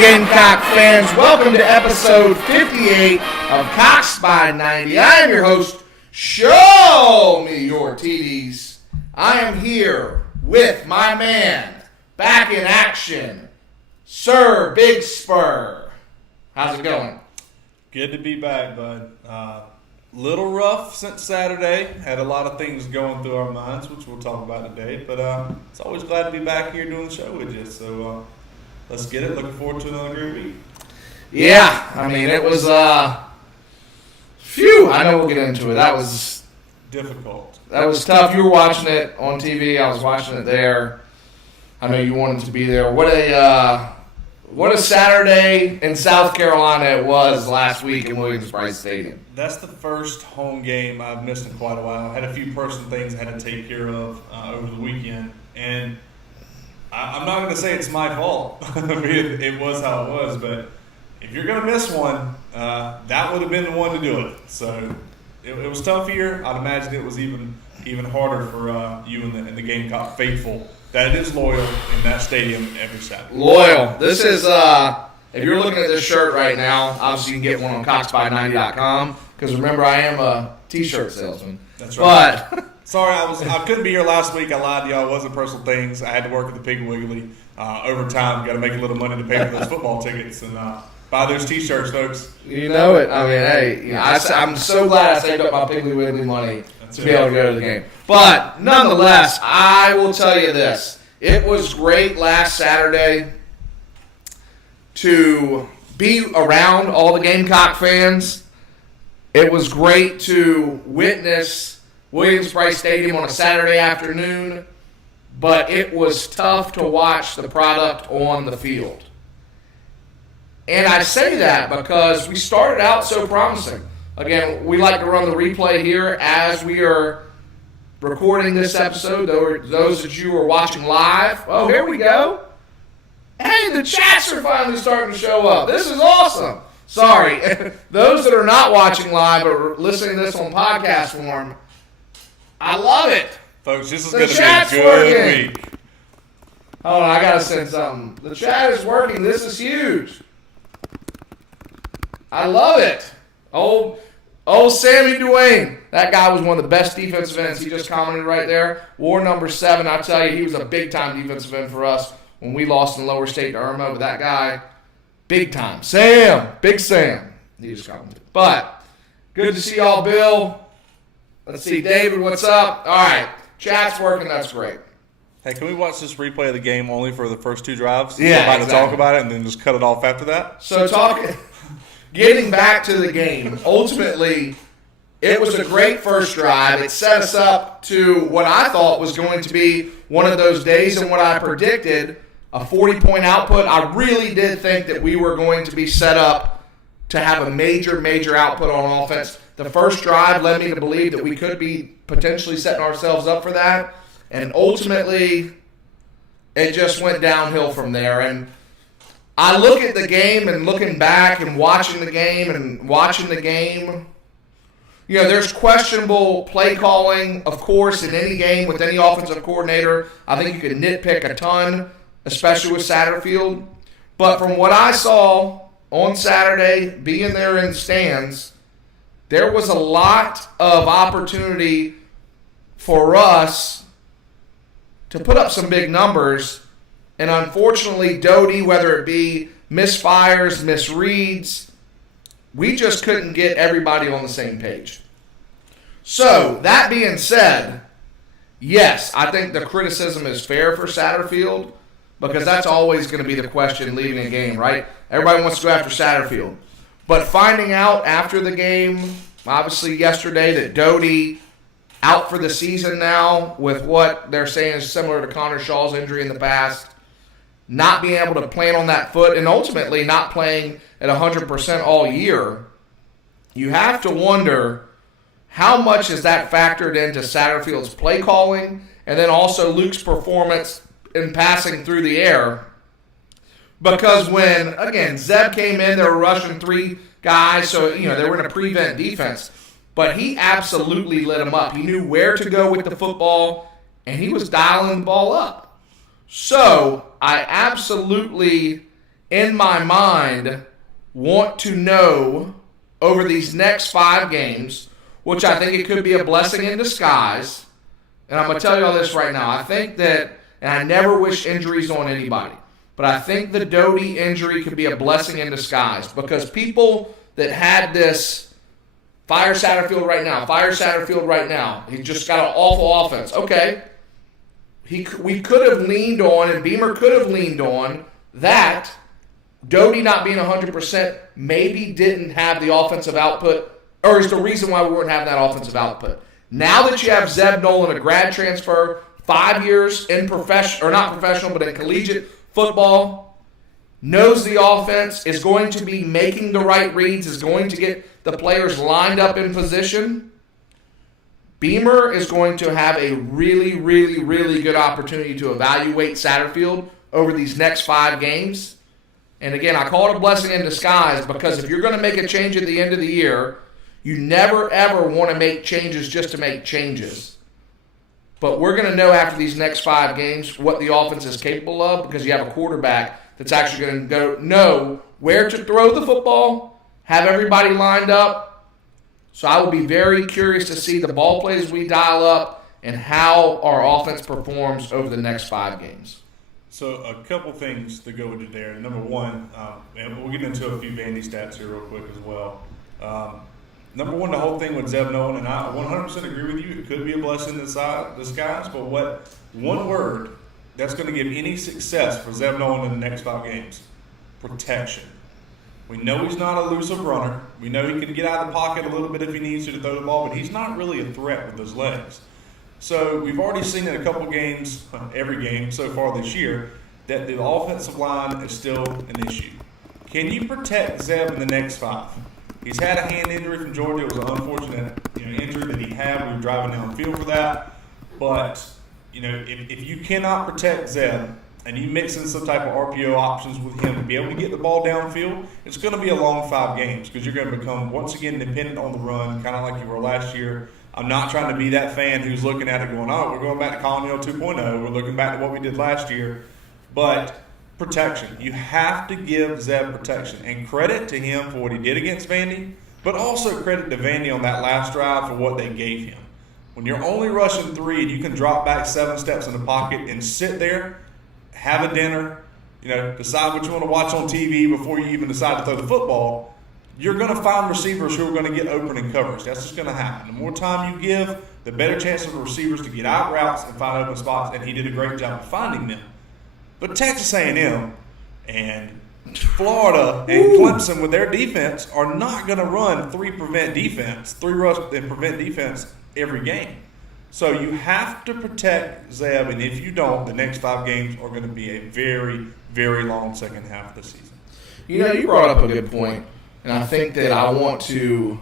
Gamecock fans, welcome to episode 58 of Cox by 90. I am your host, Show Me Your TDs. I am here with my man, back in action, Sir Big SPUR. How's it going? Good to be back, bud. Little rough since Saturday. Had a lot of things going through our minds, which we'll talk about today. But it's always glad to be back here doing the show with you. So let's get it. Looking forward to another great week. Yeah, I mean, it was, I know we'll get into it. That was difficult. That was tough. You were watching it on TV. I was watching it there. I know you wanted to be there. What a Saturday in South Carolina it was last week in Williams-Brice Stadium. That's the first home game I've missed in quite a while. I had a few personal things I had to take care of over the weekend, and I'm not going to say it's my fault. I mean, it was how it was, but if you're going to miss one, that would have been the one to do it. So it was tough here. I'd imagine it was even harder for you and the Gamecock faithful that is loyal in that stadium every Saturday. Loyal. This is, if you're looking at this shirt right now, obviously you can get one on coxby90.com because remember, I am a T-shirt salesman. That's right. But sorry, I couldn't be here last week. I lied to y'all. It wasn't personal things. I had to work at the Pig Wiggly overtime. Got to make a little money to pay for those football tickets and buy those T-shirts, folks. You know it. I mean, hey, I'm so glad I saved up my Piggly Wiggly money to be able to go to the game. But nonetheless, I will tell you this. It was great last Saturday to be around all the Gamecock fans. It was great to witness Williams-Brice Stadium on a Saturday afternoon, but it was tough to watch the product on the field. And I say that because we started out so promising. Again, we like to run the replay here as we are recording this episode. Those that you are watching live, oh, here we go. Hey, the chats are finally starting to show up. This is awesome. Sorry. Those that are not watching live or listening to this on podcast form, I love it. Folks, this is going to be a good week. Hold on, I got to send something. The chat is working. This is huge. I love it. Oh, Sammy Duane. That guy was one of the best defensive ends. He just commented right there. War number 7, I tell you, he was a big-time defensive end for us when we lost in Lower State to Irma. But that guy, big time. Sam. Big Sam. He just commented. But good to see y'all, Bill. Let's see. David, what's up? All right. Chat's working. That's great. Hey, can we watch this replay of the game only for the first 2 drives? Yeah, exactly. To talk about it and then just cut it off after that? So getting back to the game, ultimately, it was a great first drive. It set us up to what I thought was going to be one of those days and what I predicted, a 40-point output. I really did think that we were going to be set up to have a major output on offense. The first drive led me to believe that we could be potentially setting ourselves up for that. And ultimately, it just went downhill from there. And I look at the game and looking back and watching the game, you know, there's questionable play calling, of course, in any game with any offensive coordinator. I think you can nitpick a ton, especially with Satterfield. But from what I saw on Saturday, being there in stands, there was a lot of opportunity for us to put up some big numbers. And unfortunately, Doty, whether it be misfires, misreads, we just couldn't get everybody on the same page. So, that being said, yes, I think the criticism is fair for Satterfield because that's always going to be the question leaving a game, right? Everybody wants to go after Satterfield. But finding out after the game, obviously yesterday, that Doty out for the season now with what they're saying is similar to Connor Shaw's injury in the past, not being able to plan on that foot and ultimately not playing at 100% all year, you have to wonder how much is that factored into Satterfield's play calling and then also Luke's performance in passing through the air. Because when, again, Zeb came in, they were rushing 3 guys, so, they were in a prevent defense. But he absolutely lit them up. He knew where to go with the football, and he was dialing the ball up. So I absolutely, in my mind, want to know over these next 5 games, which I think it could be a blessing in disguise. And I'm going to tell you all this right now. I think that, and I never wish injuries on anybody, but I think the Doty injury could be a blessing in disguise because people that had this fire Satterfield right now, he just got an awful offense. Okay, we could have leaned on, and Beamer could have leaned on that Doty not being 100% maybe didn't have the offensive output, or is the reason why we weren't having that offensive output. Now that you have Zeb Nolan, a grad transfer, 5 years in not professional, but in collegiate football, knows the offense, is going to be making the right reads, is going to get the players lined up in position. Beamer is going to have a really, really, really good opportunity to evaluate Satterfield over these next 5 games. And again, I call it a blessing in disguise because if you're going to make a change at the end of the year, you never, ever want to make changes just to make changes. But we're going to know after these next 5 games what the offense is capable of because you have a quarterback that's actually going to know where to throw the football, have everybody lined up. So I will be very curious to see the ball plays we dial up and how our offense performs over the next 5 games. So a couple things to go into there. Number one, and we'll get into a few Vandy stats here real quick as well. Number one, the whole thing with Zeb Nolan, and I 100% agree with you. It could be a blessing in disguise, but what one word that's going to give any success for Zeb Nolan in the next 5 games? Protection. We know he's not a elusive runner. We know he can get out of the pocket a little bit if he needs to throw the ball, but he's not really a threat with his legs. So we've already seen in a couple games, every game so far this year, that the offensive line is still an issue. Can you protect Zeb in the next 5? He's had a hand injury from Georgia. It was an unfortunate injury that he had. We were driving down the field for that. But if you cannot protect Zeb and you mix in some type of RPO options with him to be able to get the ball downfield, it's going to be a long 5 games because you're going to become, once again, dependent on the run, kind of like you were last year. I'm not trying to be that fan who's looking at it going, oh, we're going back to Colonial 2.0. We're looking back to what we did last year. But protection. You have to give Zeb protection. And credit to him for what he did against Vandy, but also credit to Vandy on that last drive for what they gave him. When you're only rushing 3 and you can drop back 7 steps in the pocket and sit there, have a dinner, decide what you want to watch on TV before you even decide to throw the football, you're going to find receivers who are going to get open in coverage. That's just going to happen. The more time you give, the better chance of the receivers to get out routes and find open spots, and he did a great job of finding them. But Texas A&M and Florida and Clemson with their defense are not going to run 3 rush and prevent defense every game. So you have to protect Zeb, and if you don't, the next 5 games are going to be a very, very long second half of the season. You brought up a good point, and I think that I want to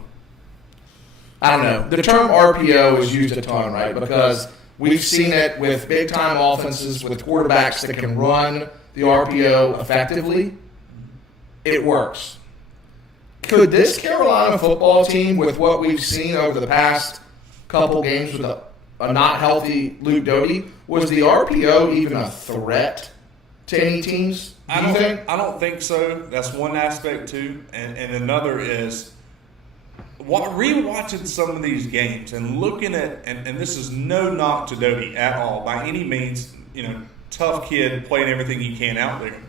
– I don't know. The term RPO is used a ton, right, because – we've seen it with big-time offenses, with quarterbacks that can run the RPO effectively. It works. Could this Carolina football team, with what we've seen over the past couple games with a not healthy Luke Doty, was the RPO even a threat to any teams? I don't think so. That's one aspect, too. And another is – rewatching some of these games and looking at, and this is no knock to Doty at all by any means, tough kid playing everything he can out there.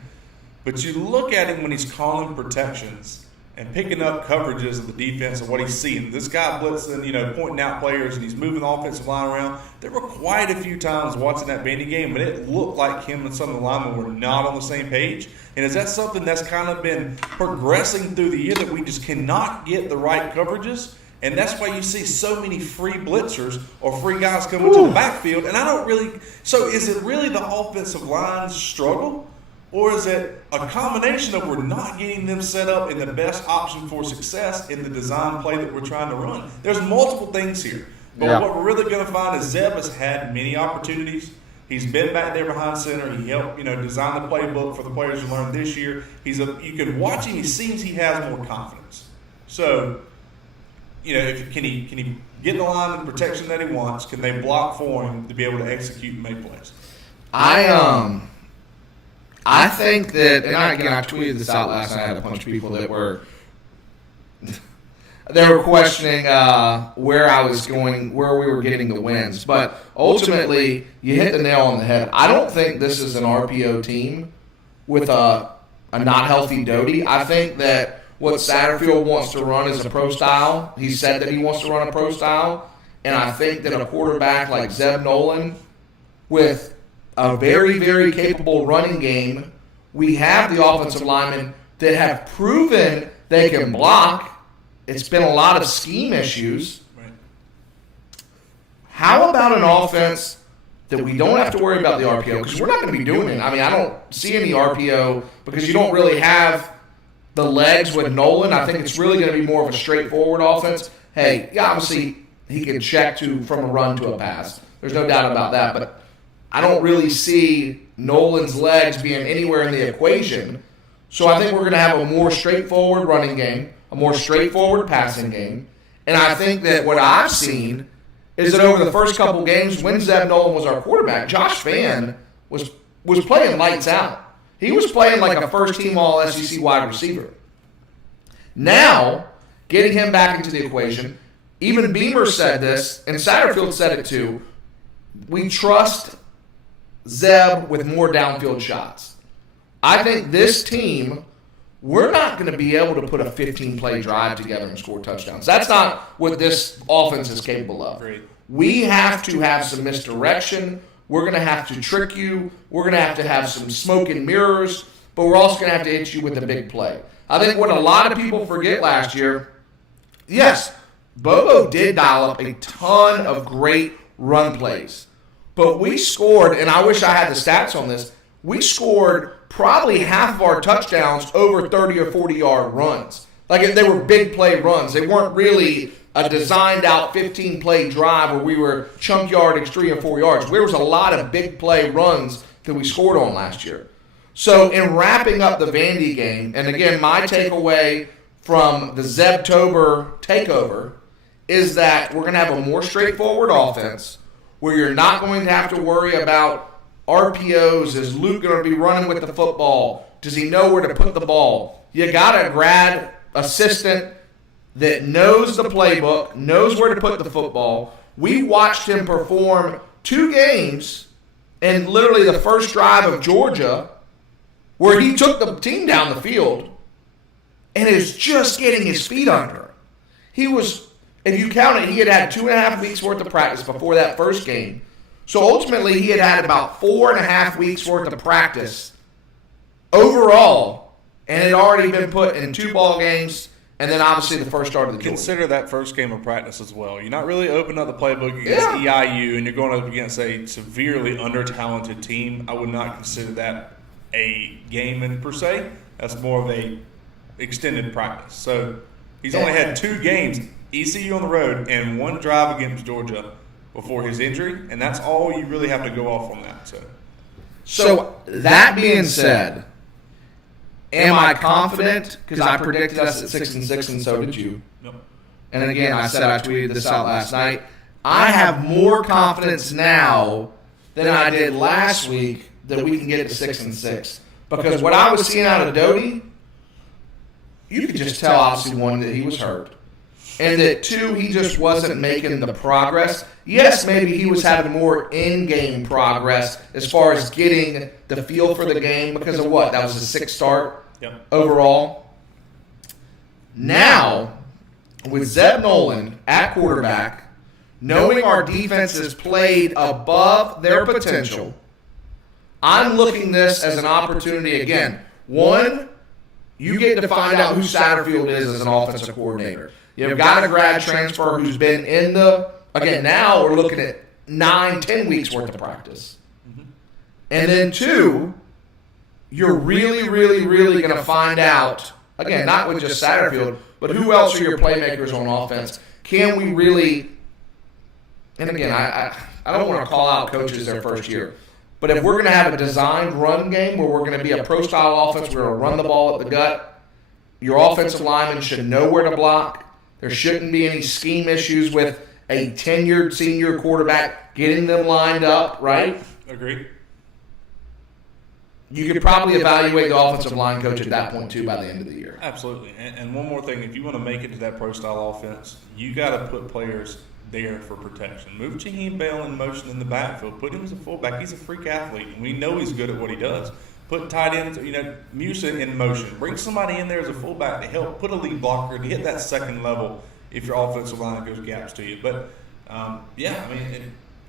But you look at him when he's calling protections and picking up coverages of the defense and what he's seeing. This guy blitzing, pointing out players, and he's moving the offensive line around. There were quite a few times watching that Vandy game, but it looked like him and some of the linemen were not on the same page. And is that something that's kind of been progressing through the year, that we just cannot get the right coverages? And that's why you see so many free blitzers or free guys coming to the backfield. And so is it really the offensive line's struggle? Or is it a combination of we're not getting them set up in the best option for success in the design play that we're trying to run? There's multiple things here. But what we're really going to find is Zeb has had many opportunities He's been back there behind center. He helped, design the playbook for the players to learn this year. You can watch him. He seems he has more confidence. So, can he get in the line of protection that he wants? Can they block for him to be able to execute and make plays? I think that, and I tweeted this out last night. I had a bunch of people that were questioning where I was going, where we were getting the wins. But ultimately, you hit the nail on the head. I don't think this is an RPO team with a not healthy Doty. I think that what Satterfield wants to run is a pro style. He said that he wants to run a pro style. And I think that a quarterback like Zeb Nolan with a very, very capable running game, we have the offensive linemen that have proven they can block. It's been a lot of scheme issues. Right. How about an offense that we don't have to worry about the RPO? Because we're not going to be doing it. I mean, I don't see any RPO because you don't really have the legs with Nolan. I think it's really going to be more of a straightforward offense. Hey, obviously he can check from a run to a pass. There's no doubt about that. But I don't really see Nolan's legs being anywhere in the equation. So I think we're going to have a more straightforward running game, a more straightforward passing game. And I think that what I've seen is that over the first couple games when Zeb Nolan was our quarterback, Josh Fan was playing lights out. He was playing like a first-team All-SEC wide receiver. Now, getting him back into the equation, even Beamer said this, and Satterfield said it too, we trust Zeb with more downfield shots. I think this team, we're not going to be able to put a 15-play drive together and score touchdowns. That's not what this offense is capable of. Great. We have to have some misdirection. We're going to have to trick you. We're going to have some smoke and mirrors, but we're also going to have to hit you with a big play. I think what a lot of people forget last year, yes, Bobo did dial up a ton of great run plays, but we scored, and I wish I had the stats on this, we scored probably half of our touchdowns over 30 or 40-yard runs. Like, they were big play runs. They weren't really a designed-out 15-play drive where we were chunk yardage 3 and 4 yards. There was a lot of big play runs that we scored on last year. So in wrapping up the Vandy game, and again, my takeaway from the ZEBTOBER takeover is that we're going to have a more straightforward offense where you're not going to have to worry about RPOs. Is Luke going to be running with the football? Does he know where to put the ball? You got a grad assistant that knows the playbook, knows where to put the football. We watched him perform 2 games in literally the first drive of Georgia where he took the team down the field and is just getting his feet under. He was, if you count it, he had 2.5 weeks worth of practice before that first game. So ultimately he had about 4.5 weeks worth of practice overall and had already been put in 2 ball games. And then obviously the first start of the Georgia. Consider that first game of practice as well. You're not really opening up the playbook against EIU, and you're going up against a severely under-talented team. I would not consider that a game in per se. That's more of a extended practice. So he's only had 2 games, ECU on the road, and 1 drive against Georgia before his injury, and that's all you really have to go off on that. So that being said, am I confident? Because I predicted us at 6-6, and so did you. Yep. And again, I tweeted this out last night. I have more confidence now than I did last week that we can get to 6-6. Because what I was seeing out of Doty, you could just tell, obviously, 1, that he was hurt. And that 2, he just wasn't making the progress. Yes, maybe he was having more in-game progress as far as getting the feel for the game because of what? That was a 6th start overall. Now, with Zeb Nolan at quarterback, knowing our defense has played above their potential, I'm looking this as an opportunity again. 1, you get to find out who Satterfield is as an offensive coordinator. You've got a grad transfer who's been in the, again, now we're looking at 9-10 weeks worth of practice. Mm-hmm. And then 2, you're really, really, really going to find out, again, not with just Satterfield, but who else are your playmakers on offense? Can we really, and again, I don't want to call out coaches their first year, But if we're going to have a designed run game where we're going to be a pro-style offense, we're going to run the ball at the gut, your offensive linemen should know where to block. There shouldn't be any scheme issues with a tenured senior quarterback getting them lined up, right? Agreed. You could probably evaluate the offensive line coach at that point, too, by the end of the year. Absolutely. And one more thing, if you want to make it to that pro-style offense, you got to put players there for protection. Move Jaheim Bell in motion in the backfield. Put him as a fullback. He's a freak athlete, and we know he's good at what he does. Put tight ends, Musa in motion. Bring somebody in there as a fullback to help put a lead blocker to hit that second level if your offensive line goes gaps to you. But,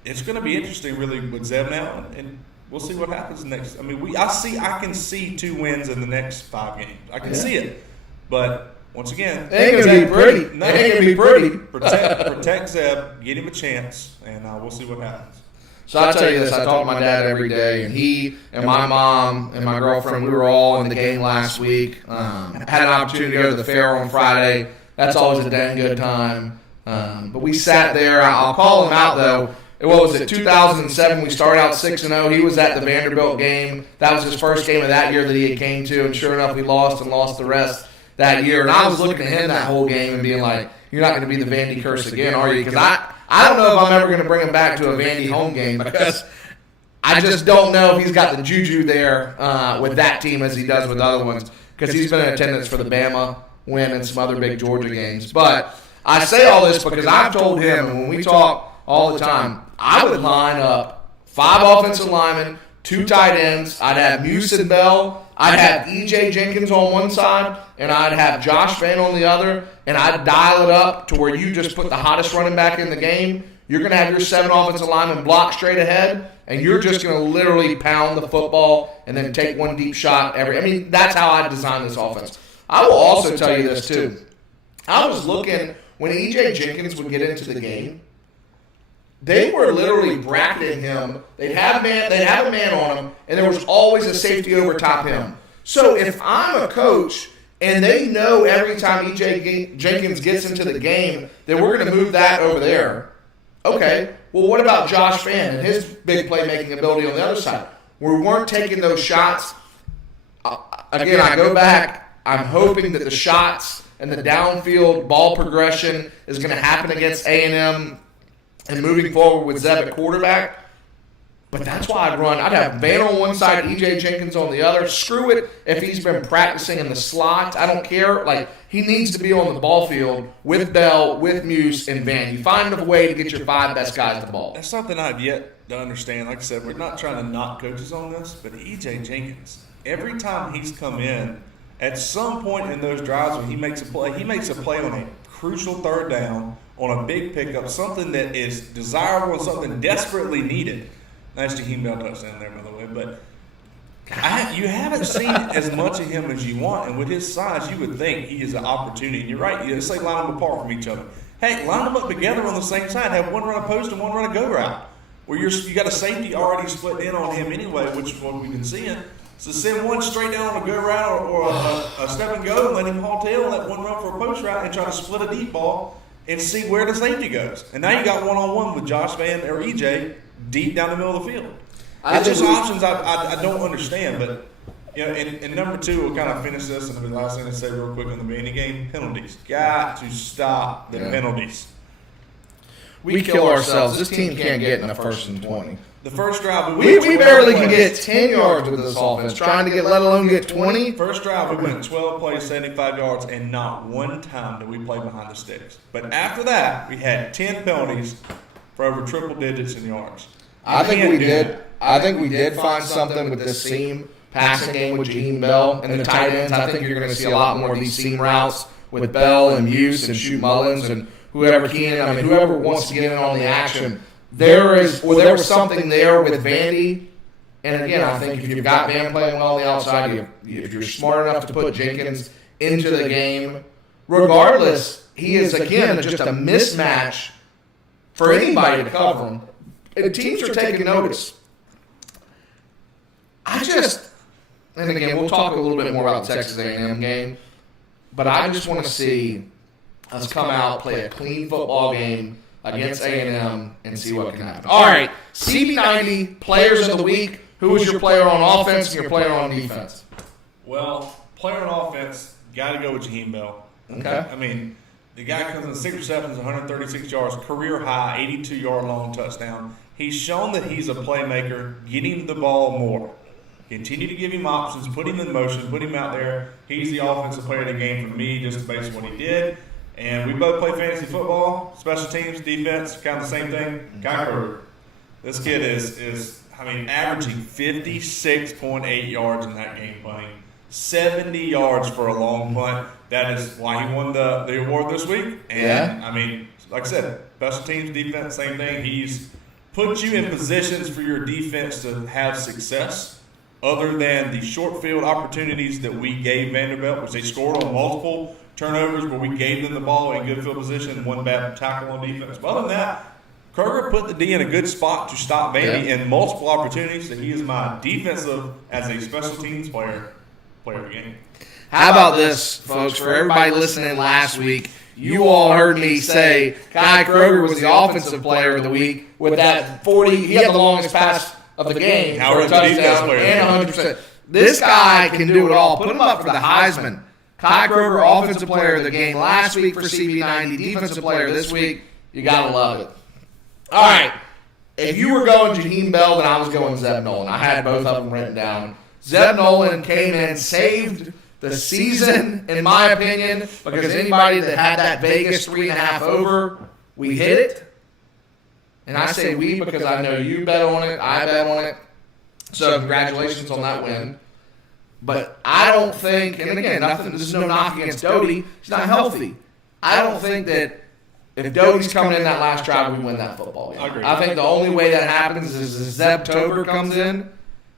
it's going to be interesting, really, with Zeb now, and we'll see what happens next. I mean, I can see 2 wins in the next 5 games. I can see it, but once again, it ain't gonna be pretty. No, it ain't gonna be pretty. Protect Zeb, get him a chance, and we'll see what happens. So I'll tell you this, I talk to my dad every day, and he and my mom and my girlfriend, we were all in the game last week. Had an opportunity to go to the fair on Friday. That's always a dang good time. But we sat there. I'll call him out, though. What was it, 2007, we started out 6-0. He was at the Vanderbilt game. That was his first game of that year that he had came to, and sure enough, we lost the rest that year. And I was looking at him that whole game and being like, you're not going to be the Vandy curse again, are you? Because I don't know if I'm ever going to bring him back to a Vandy home game because I just don't know if he's got the juju there with that team as he does with other ones because he's been in attendance for the Bama win and some other big Georgia games. But I say all this because I've told him, and when we talk all the time, I would line up 5 offensive linemen, 2 tight ends. I'd have Muse and Bell. I'd have E.J. Jenkins on one side, and I'd have Josh Vann on the other, and I'd dial it up to where you just put the hottest running back in the game. You're going to have your 7 offensive linemen block straight ahead, and you're just going to literally pound the football and then take one deep shot that's how I design this offense. I will also tell you this, too. I was looking, when E.J. Jenkins would get into the game, they were literally bracketing him. They'd have a man on him, and there was always a safety over top him. So if I'm a coach and they know every time E.J. Jenkins gets into the game that we're going to move that over there, okay, well, what about Josh Vann and his big playmaking ability on the other side? We weren't taking those shots. Again, I go back. I'm hoping that the shots and the downfield ball progression is going to happen against A&M and moving forward with Zeb at quarterback. But that's why I'd have Vann on one side, E.J. Jenkins on the other. Screw it if he's been practicing in the slot. I don't care. He needs to be on the ball field with Bell, with Muse, and Vann. You find a way to get your 5 best guys the ball. That's something I've yet to understand. Like I said, we're not trying to knock coaches on this, but E.J. Jenkins, every time he's come in, at some point in those drives when he makes a play on a crucial 3rd down, on a big pickup, something that is desirable and something desperately needed. Nice Jaheim Bell touchdown there, by the way. But you haven't seen as much of him as you want, and with his size, you would think he is an opportunity. And you're right. You say line them apart from each other. Hey, line them up together on the same side. Have one run a post and one run a go route. Where you got a safety already split in on him anyway, which is what we've been seeing. So send one straight down on a go route or a step and go, and let him haul tail, and let one run for a post route, and try to split a deep ball and see where the safety goes. And now you got one-on-one with Josh Vann or EJ deep down the middle of the field. It's just options I don't understand. But, and number 2, we'll kind of finish this, and the last thing to say real quick on the Vandy game, penalties. Got to stop the penalties. We kill ourselves. This team can't get in a 1st and 20. The first drive, we barely can get 10 yards with this offense. Trying to let alone get 20. First drive, we went 12 plays, 75 yards, and not one time did we play behind the sticks. But after that, we had 10 penalties for over triple digits in yards. I think we did find something with this seam passing game with Jaheim Bell and the tight ends. I think you're going to see a lot more of these seam routes with Bell and Muse and Shoot Mullins and whoever wants to get in on the action. There was something there with Vandy, and again, I think if you've got Vann playing well on the outside, if you're smart enough to put Jenkins into the game, regardless, he is again just a mismatch for anybody to cover him. And teams are taking notice. And again, we'll talk a little bit more about the Texas A&M game, but I just want to see us come out, play a clean football game, against A&M and see what can happen. All right, CB90 players of the week. Who was your player on offense and your player on defense? Well, player on offense, got to go with Jaheim Bell. Okay. I mean, the guy comes in 6 receptions, 136 yards, career high, 82-yard long touchdown. He's shown that he's a playmaker, getting the ball more. Continue to give him options, put him in motion, put him out there. He's the offensive player of the game for me, just based on what he did. And we both play fantasy football, special teams, defense, kind of the same thing. Guy Kroger. This kid is averaging 56.8 yards in that game playing. 70 yards for a long punt. That is why he won the award this week. And, like I said, special teams, defense, same thing. He's put you in positions for your defense to have success other than the short field opportunities that we gave Vanderbilt, which they scored on multiple turnovers where we gave them the ball in good field position, one bad tackle on defense. But other than that, Kroger put the D in a good spot to stop Vandy in multiple opportunities, and he is my defensive as a special teams player of the game. How about this, folks? For everybody listening last week, you all heard me say Guy Kroger was the offensive player of the week with that 40. He had the longest pass of the game for a touchdown and 100%. This guy can do it all. Put him up for the Heisman. Guy Kroger, offensive player of the game last week for CB90, defensive player this week. You got to love it. All right. If you were going Jaheim Bell, then I was going Zeb Nolan. I had both of them written down. Zeb Nolan came in, saved the season, in my opinion, because anybody that had that Vegas 3.5 over, we hit it. And I say we because I know you bet on it, I bet on it. So congratulations on that win. But I don't think, and again, there's no knock against Doty. He's not healthy. I don't think that if Doty's coming in that last drive, we win that football game. I think the only way that happens is ZEBTOBER comes in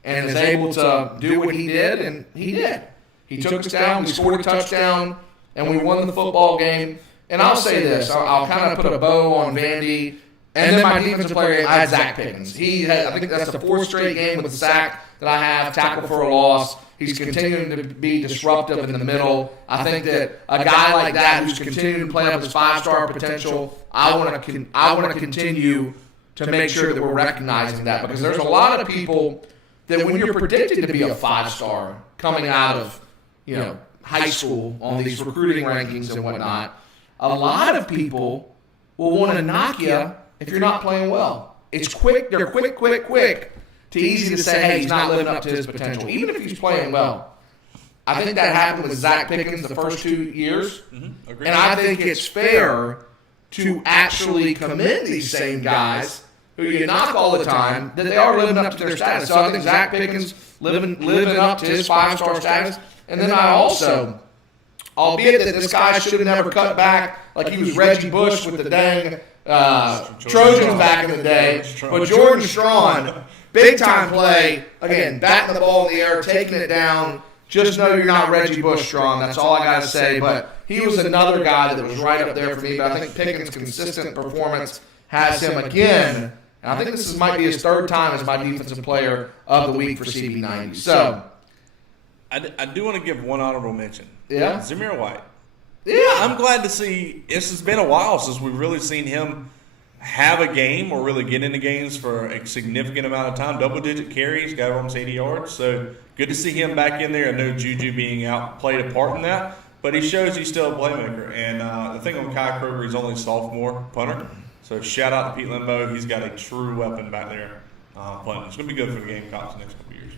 and is able to do what he did, and he did. He took us down, we scored a touchdown, and we won the football game. And I'll say this, I'll kind of put a bow on Vandy. And then my defensive player, I had Zach Pickens. I think that's the 4th straight game with the sack that I have, tackle for a loss. He's continuing to be disruptive in the middle. I think that a guy like that who's continuing to play up his 5-star potential, I want to continue to make sure that we're recognizing that, because there's a lot of people that when you're predicted to be a 5-star coming out of high school on these recruiting rankings and whatnot, a lot of people will want to knock you if you're not playing well. It's quick. They're quick. Too easy to say, hey, he's not living up to his potential, even if he's playing well. I think that happened with Zach Pickens the first 2 years. Mm-hmm. And I think it's fair to actually commend these same guys who you knock all the time, that they are living up to their status. So I think Zach Pickens living up to his 5-star status. And then I also, albeit that this guy should have never cut back like he was Reggie Bush with the dang Trojans back in the day, but Jordan Strawn, big-time play, again, batting the ball in the air, taking it down. Just know you're not Reggie Bush Strawn. That's all I got to say. But he was another guy that was right up there for me. But I think Pickens' consistent performance has him again. And I think this might be his 3rd time as my defensive player of the week for CB90. So I do want to give one honorable mention. Yeah? Zamir White. Yeah. I'm glad to see. This has been a while since we've really seen him have a game or really get into games for a significant amount of time. Double-digit carries, got almost 80 yards. So good to see him back in there. I know Juju being out played a part in that, but he shows he's still a playmaker. And the thing on Kai Kroger, he's only a sophomore punter. So shout out to Pete Limbo. He's got a true weapon back there punting. It's going to be good for the Gamecocks the next couple of years.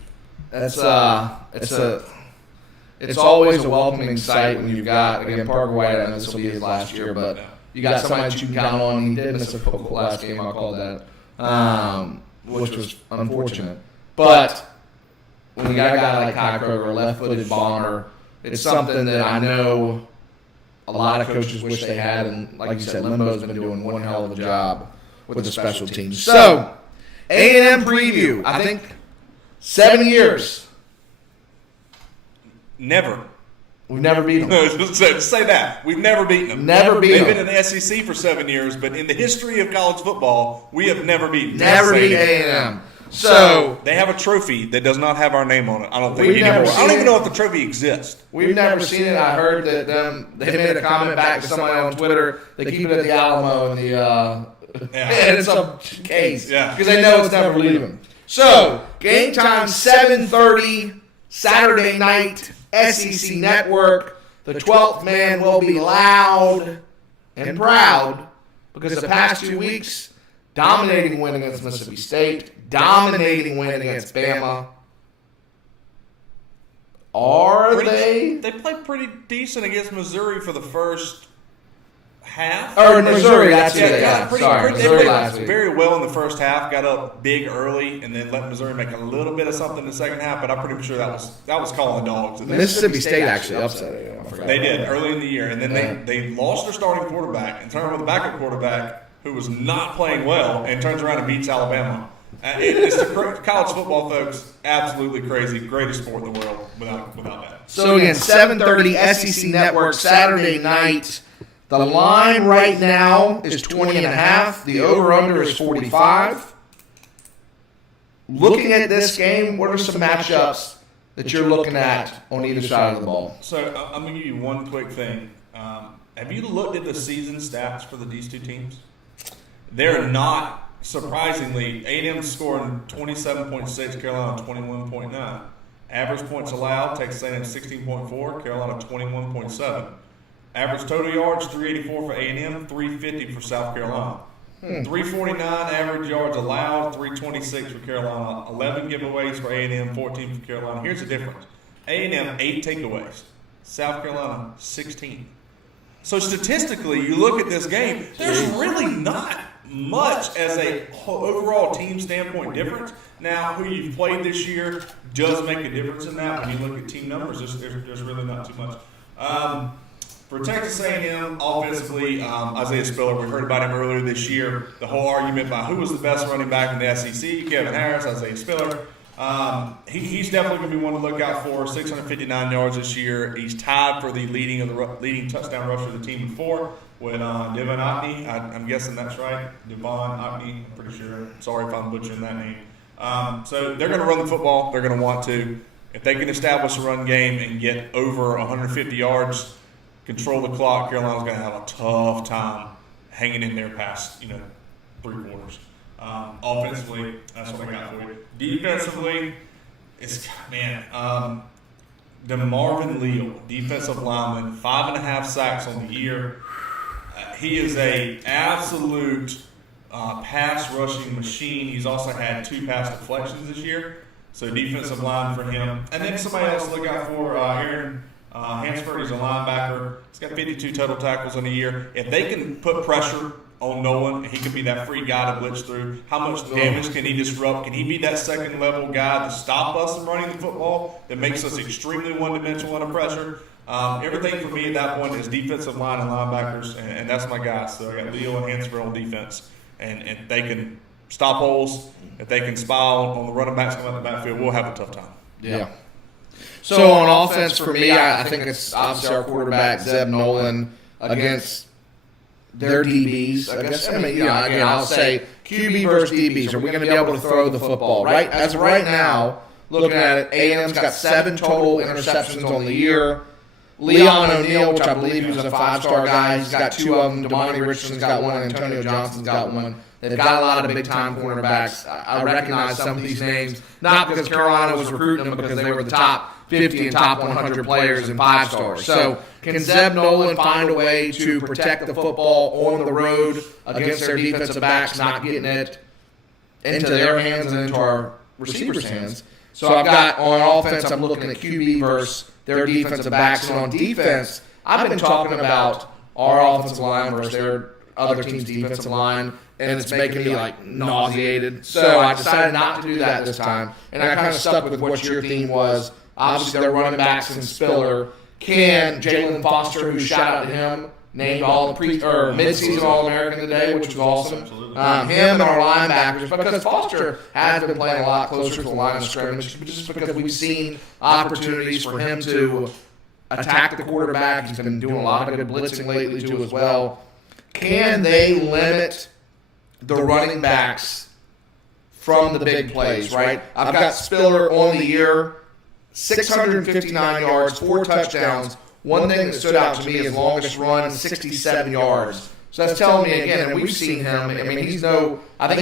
It's always a welcoming sight when you've got, again, Parker White, I know this will be his last year, but you got somebody that you can count on. He did miss a couple last game, I'll call that, which was unfortunate. But when you got a guy like Kai Kroger, a left-footed bomber, it's something that I know a lot of coaches wish they had, and like you said, Limbo's been doing one hell of a job with the special teams. So, A&M Preview, I think 7 years. Never. We've never beaten them. Say that. We've never beaten them. Never beat them. They've been in the SEC for 7 years, but in the history of college football, we have never beaten them. Never beat A&M. So they have a trophy that does not have our name on it. I don't think anymore. I don't even know if the trophy exists. We've never seen it. I heard that they made a comment back to somebody on Twitter. They keep it at the Alamo in some case. Yeah. Because they know it's never leaving. So, game time 7:30, Saturday night, SEC Network. The 12th man will be loud and proud because the past 2 weeks, dominating win against Mississippi State, dominating win against Bama. They played pretty decent against Missouri for the first half. Or Missouri, that's it. Yeah, Sorry, they Missouri played last week. very well in the first half. Got up big early, and then let Missouri make a little bit of something in the second half. But I'm pretty sure that was calling dogs. Mississippi State actually upset it. They did early in the year, and then they lost their starting quarterback and turned with a backup quarterback who was not playing well, and turns around and beats Alabama. It's the college football, folks. Absolutely crazy. Greatest sport in the world, without that. So again, 7:30 SEC Network Saturday night. The line right now is 20.5. The over/under is 45. Looking at this game, what are some matchups that you're looking at on either side of the ball? So I'm going to give you one quick thing. Have you looked at the season stats for these two teams? They're not. Surprisingly, A&M scoring 27.6, Carolina 21.9. Average points allowed, Texas A&M 16.4, Carolina 21.7. Average total yards, 384 for A&M, 350 for South Carolina. 349 average yards allowed, 326 for Carolina. 11 giveaways for A&M, 14 for Carolina. Here's the difference. A&M, 8 takeaways. South Carolina, 16. So statistically, you look at this game, there's really not much as a overall team standpoint difference. Now, who you've played this year does make a difference in that. When you look at team numbers, there's really not too much. For Texas A&M, offensively, Isaiah Spiller, we heard about him earlier this year. The whole argument about who was the best running back in the SEC, Kevin Harris, Isaiah Spiller. He's definitely going to be one to look out for. 659 yards this year. He's tied for the leading touchdown rusher of the team before with Devon Ockney. I'm guessing that's right. Devon Ockney, I'm pretty sure. Sorry if I'm butchering that name. So they're going to run the football. They're going to want to. If they can establish a run game and get over 150 yards, control the clock, Carolina's going to have a tough time hanging in there past, 3 quarters. Offensively, that's what I got for you. Defensively, the Marvin Leal, defensive lineman, 5.5 sacks on the year. He is a absolute pass rushing machine. He's also had 2 pass deflections this year. So defensive line for him. And then somebody else to look out for, Aaron Hansford is a linebacker. He's got 52 total tackles in a year. If they can put pressure on Nolan, he can be that free guy to blitz through. How much damage can he disrupt? Can he be that second level guy to stop us from running the football that makes us extremely one-dimensional under pressure? Everything for me at that point is defensive line and linebackers, and that's my guys. So I got Leo and Hansford on defense, and if they can stop holes, if they can spy on the running backs coming out the backfield, we'll have a tough time. Yeah. So on offense for me, I think it's obviously our quarterback, Zeb Nolan, against their DBs. I'll say QB versus DBs. Are we going to be able to throw the football? Right as of right now, looking at it, A&M's got 7 total interceptions on the year. Leon O'Neal, which I believe is a 5-star guy, he's got 2 of them. Damani Richardson's got 1. Antonio Johnson's got 1. They've got a lot of big-time cornerbacks. I recognize some of these names, not because Carolina was recruiting them, because they were the top 50 and top 100 players and 5-stars. So can Zeb Nolan find a way to protect the football on the road against their defensive backs, not getting it into their hands and into our receivers' hands? So I've got, on offense, I'm looking at QB versus their defensive backs. And on defense, I've been talking about our offensive line versus their other team's defensive line, and it's making me nauseated. So I decided not to do that this time, and I kind of stuck with what your theme was. Obviously, their running backs and Spiller. Can Jalen Foster, who shout out to him, named mid-season All-American today, which was awesome. Him and our linebackers, because Foster has been playing a lot closer to the line of scrimmage, just because we've seen opportunities for him to attack the quarterback. He's been doing a lot of good blitzing lately too as well. Can they limit the running backs from the big plays, right? I've got Spiller on the year, 659 yards, 4 touchdowns. One thing that stood out to me is longest run, 67 yards. So that's telling me again, and we've seen him. I mean, I think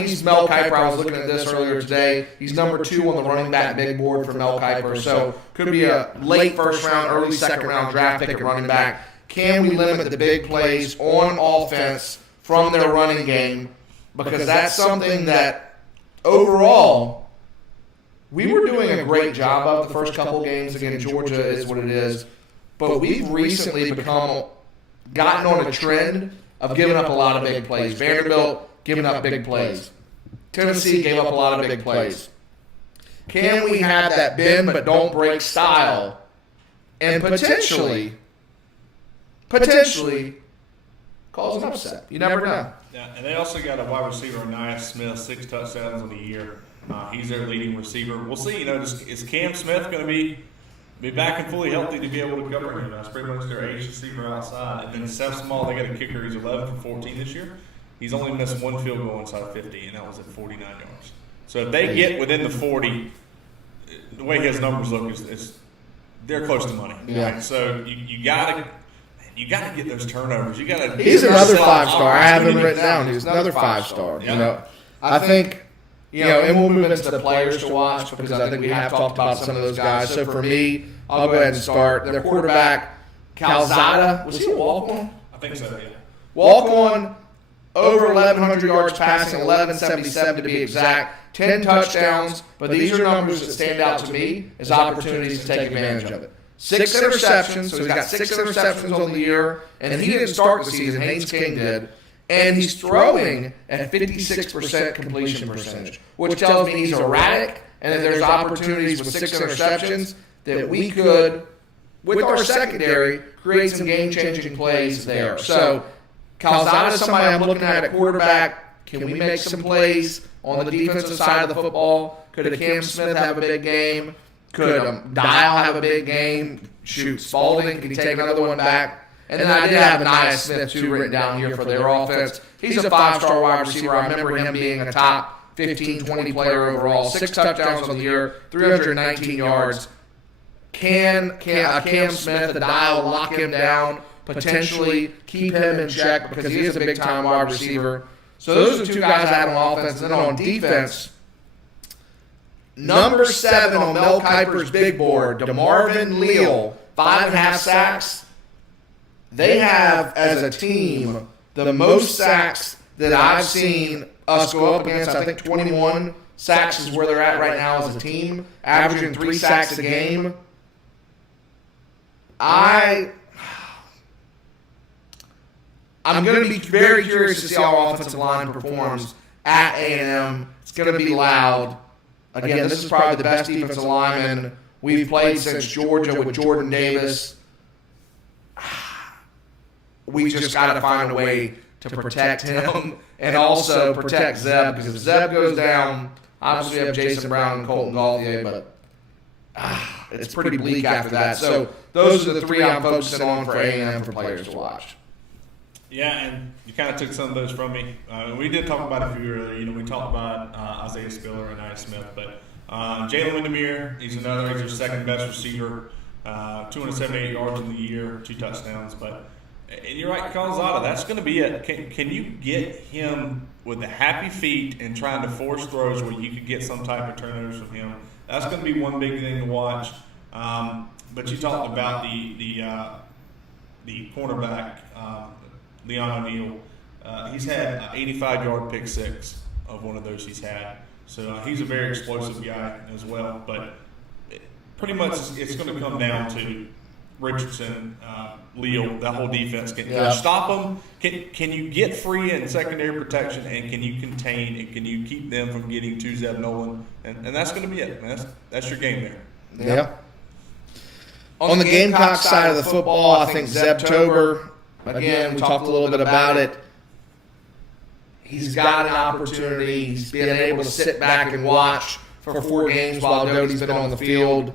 he's Mel Kiper. I was looking at this earlier today. He's number 2 on the running back big board for Mel Kiper. So could be a late first round, early second round draft pick at running back. Can we limit the big plays on offense from their running game? Because that's something that overall we were doing a great job of the first couple games. Again, Georgia is what it is. But we've recently gotten on a trend of giving up a lot of big plays. Vanderbilt giving up big plays. Tennessee gave up a lot of big plays. Can we have that bend but don't break style and potentially cause an upset? You never know. Yeah, and they also got a wide receiver, Anaya Smith, 6 touchdowns in the year. He's their leading receiver. We'll see. Is Cam Smith going to be back and fully healthy to be able to cover him? That's pretty much their ace receiver outside. And then Seth Small, they got a kicker. He's 11 for 14 this year. He's only missed 1 field goal inside 50, and that was at 49 yards. So if they get within the 40, the way his numbers look is they're close to money. Yeah. Right? So you got to get those turnovers. He's another 5-star. I have him written down. He's another 5-star. Yeah. I think. And we'll move into the players to watch because I think we have talked about some of those guys. So for me, I'll go ahead and start. Their quarterback, Calzada, was he a walk-on? I think so, yeah. Walk-on, over 1,100 yards passing, 1,177 to be exact, 10 touchdowns. But these are numbers that stand out to me as opportunities to take advantage of it. 6 interceptions, so he's got 6 interceptions on the year, and he didn't start the season. Haynes King did. And he's throwing at 56% completion percentage, which tells me he's erratic and that there's opportunities with 6 interceptions that we could, with our secondary, create some game-changing plays there. So Calzada is somebody I'm looking at quarterback. Can we make some plays on the defensive side of the football? Could a Cam Smith have a big game? Could Dial have a big game? Shoot, Spalding, could he take another one back? And then I did have Anaya Smith, too, written down here for their offense. He's a 5-star wide receiver. I remember him being a top 15, 20 player overall. 6 touchdowns on the year, 319 yards. Can Cam Smith, the Dial, lock him down, potentially keep him in check because he is a big-time wide receiver. So those are the 2 guys I had on offense. And then on defense, number 7 on Mel Kiper's big board, DeMarvin Leal, 5.5 sacks. They have, as a team, the most sacks that I've seen us go up against. I think 21 sacks is where they're at right now as a team, averaging 3 sacks a game. I'm going to be very curious to see how our offensive line performs at A&M. It's going to be loud. Again, this is probably the best defensive lineman we've played since Georgia with Jordan Davis. We just got to find a way to protect him and also protect Zeb, because if Zeb goes down, obviously we have Jason Brown and Colton Gauthier, but it's pretty bleak after that. So those are the 3 I'm focusing on for A&M for players to watch. Yeah, and you kind of took some of those from me. We did talk about a few earlier. We talked about Isaiah Spiller and Anaya Smith, but Jalen Windermere, he's their second best receiver, 278 yards in the year, 2 touchdowns, but. And you're right, Calzada, that's going to be it. Can you get him with the happy feet and trying to force throws where you could get some type of turnovers from him? That's going to be one big thing to watch. But you talked about the cornerback, Leon O'Neal. He's had 85-yard pick 6 of one of those he's had. So he's a very explosive guy as well. But pretty much it's going to come down to Richardson, Leal, that whole defense. Can you stop them? Can you get free in secondary protection, and can you contain and can you keep them from getting to Zeb Nolan? And that's going to be it. That's your game there. Yeah. On the Gamecock side of the football, I think ZEBTOBER, again, we talked a little bit about it. He's got an opportunity. He's been able to sit back and watch for 4 games while Doty's been on the field.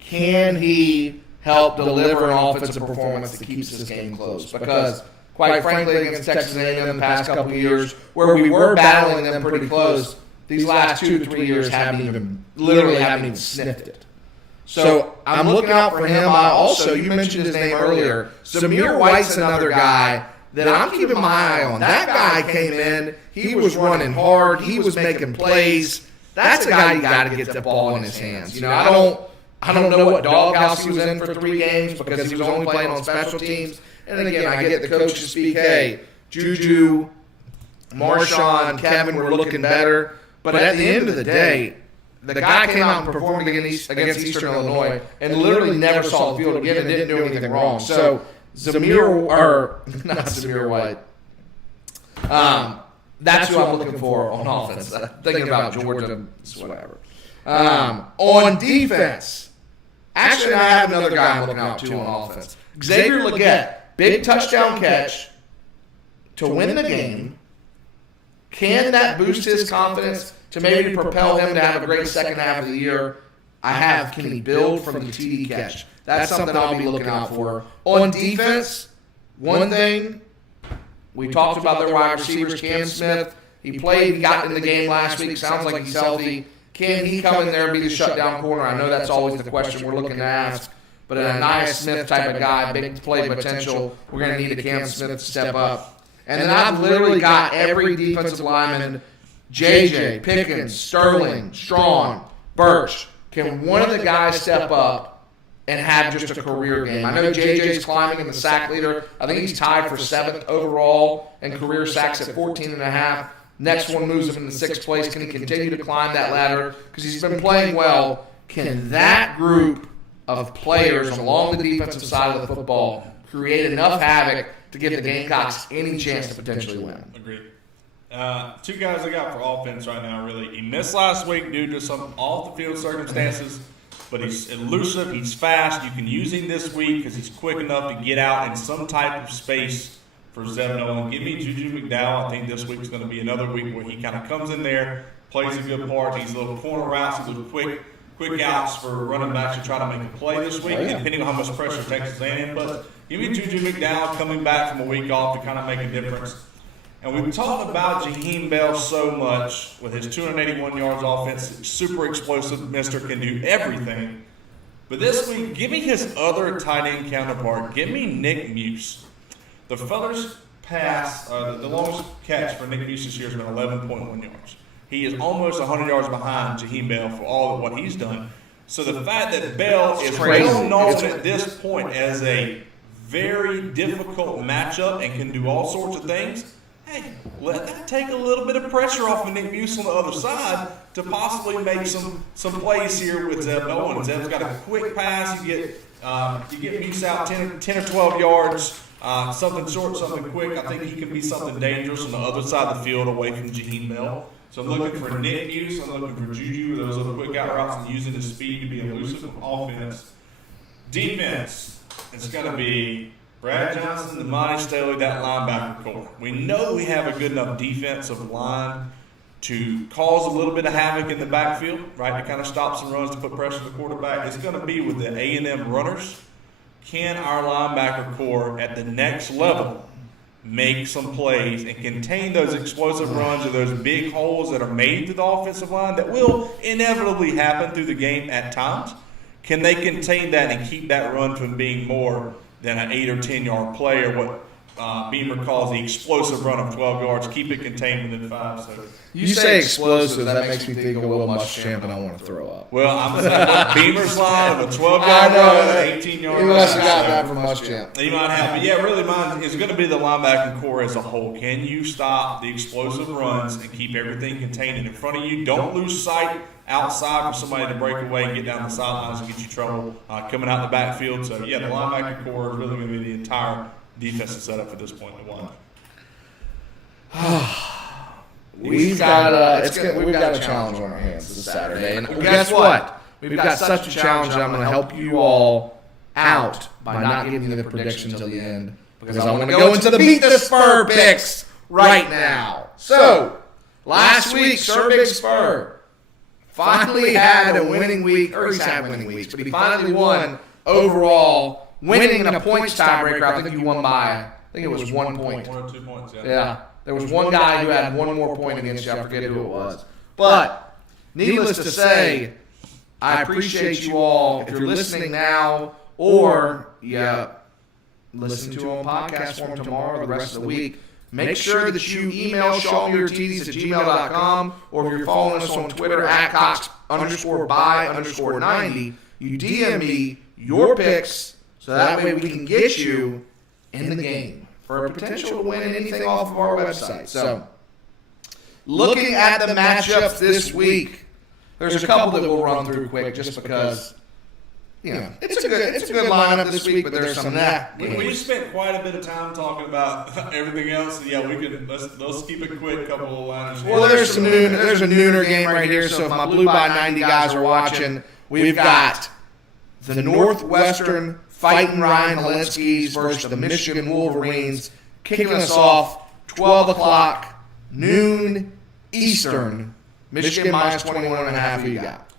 Can he help deliver an offensive performance that keeps this game close? Because, quite frankly, against Texas A&M in the past couple of years, where we were battling them pretty close, these last 2 to 3 years haven't even sniffed it. So I'm looking out for him. You mentioned his name earlier. Zamir White's another guy that I'm keeping my eye on. That guy came in. He was running hard. He was making plays. That's a guy you got to get the ball in his hands. I don't know what doghouse he was in for 3 games because he was only playing on special teams. And then again, I get the coaches speak, hey, Juju, Marshawn, Kevin were looking better. But at the end of the day, the guy came out and performed against Eastern Illinois and literally never saw the field again and didn't do anything wrong. So not Zamir White. That's who I'm looking for on offense. Thinking about Georgia, whatever. On defense, actually, I have another guy I'm looking out to on offense. Xavier Legette, big touchdown catch to win the game. Can that boost his confidence to maybe propel him to have a great second half of the year? Can he build from the TD catch? That's something I'll be looking out for. On defense, one thing, we talked about their wide receivers, Cam Smith. He got in the game last week. Sounds like he's healthy. Can he come in there and be the shutdown corner? I know that's always the question we're looking to ask. But an Anais Smith type of guy, big play potential, we're going to need a Cam Smith to step up. And then I've literally got every defensive lineman, JJ, Pickens, Sterling, Strong, Birch. Can one of the guys step up and have just a career game? I know JJ's climbing in the sack leader. I think he's tied for 7th overall in career sacks at 14.5. Next one moves him into 6th place. Can he continue to climb that ladder? Because he's been playing well. Can that group of players along the defensive side of the football create enough havoc to give the Gamecocks any chance to potentially win? Agreed. 2 guys I got for offense right now, really. He missed last week due to some off-the-field circumstances, but he's elusive, he's fast. You can use him this week because he's quick enough to get out in some type of space for ZEBTOBER. Give me Juju McDowell. I think this week's going to be another week where he kind of comes in there, plays a good part. These little corner routes, these little quick outs for running backs to try to make a play this week, depending on how much pressure Texas A&M puts. Give me Juju McDowell coming back from a week off to kind of make a difference. And we've talked about Jaheim Bell so much with his 281 yards offense, super explosive, mister can do everything. But this week, give me his other tight end counterpart. Give me Nick Muse. The feathers pass, the longest catch for Nick Muse this year has been 11.1 yards. He is almost 100 yards behind Jaheim Bell for all of what he's done. So the fact that Bell is well known at this point as a very difficult matchup and can do all sorts of things, hey, let that take a little bit of pressure off of Nick Muse on the other side to possibly make some plays here with Zeb Nolan. Zeb's got a quick pass. You get Muse out 10 or 12 yards, something short, something quick. I think he can be something dangerous on the other side of the field away from Jaheim Bell. So I'm looking for Nick Muse. I'm looking for Juju, those little quick out routes and using his speed to be elusive on offense. Defense, it's going to be Brad Johnson, Damani Staley, that linebacker core. We know we have a good enough defensive line to cause a little bit of havoc in the backfield, right, to kind of stop some runs, to put pressure on the quarterback. It's going to be with the A&M runners. Can our linebacker core at the next level make some plays and contain those explosive runs or those big holes that are made to the offensive line that will inevitably happen through the game at times? Can they contain that and keep that run from being more than an 8 or 10 yard play, or what Beamer calls the explosive run of 12 yards? Keep it contained within 5. So you say explosive, that makes me think of Will Muschamp, and I want to throw up. Well, I'm saying Beamer's line of a 12-yard run, 18 yard run. He must have got that from Muschamp. He might have, but yeah, really, mine is going to be the linebacking core as a whole. Can you stop the explosive runs and keep everything contained in front of you? Don't lose sight outside for somebody to break away and get down the sidelines and get you trouble coming out the backfield. So yeah, the linebacking core is really going to be the entire defensive setup at this point in the line. We've got a challenge on our hands this Saturday, and guess what? We've got such a challenge that I'm going to help you all out by not giving you the prediction until the end, because I want to go into the Beat the Spur picks right now. So last week, Sir Big Spur finally had a winning week, or he's had winning weeks, but he finally won overall, winning in a points tiebreaker. I think you won by, I think it was 1 point. 1 or 2 points, yeah. Yeah. There was one guy who had one more point against you. I forget who it was. But needless to say, I appreciate you all. If you're listening now, or you listen to on podcast form tomorrow or the rest of the week, make sure that you email ShawMeYourTDs@gmail.com, or if you're following us on Twitter at Cox_by_90, you DM me your picks so that way we can get you in the game for a potential to win anything off of our website. So, looking at the matchups this week, there's a couple that we'll run through quick just because, it's a good lineup this week, but there's some that. We spent quite a bit of time talking about everything else. Yeah, let's keep it quick. Couple of liners. Well, there's a nooner game right here. So if my Blue by 90 guys are watching, we've got the Northwestern Fighting Ryan Helinskis versus the Michigan Wolverines, kicking us off 12 o'clock, noon Eastern. Michigan minus 21.5. Who you got?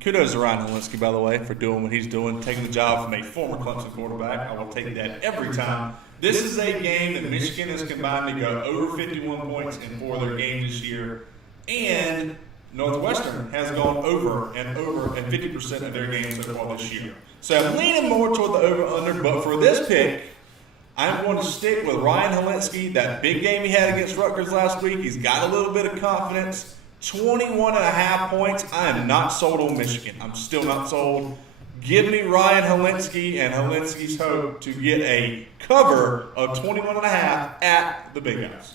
Kudos to Ryan Helinski, by the way, for doing what he's doing, taking the job from a former Clemson quarterback. I will take that every time. This is a game that Michigan has combined to go over 51 points in 4 of their games this year, and Northwestern has gone over in 50% of their games so far this year. So I'm leaning more toward the over-under, but for this pick, I'm going to stick with Ryan Helinski. That big game he had against Rutgers last week, he's got a little bit of confidence. 21.5 points. I am not sold on Michigan. I'm still not sold. Give me Ryan Helinski and Helinski's hope to get a cover of 21.5 at the Big House.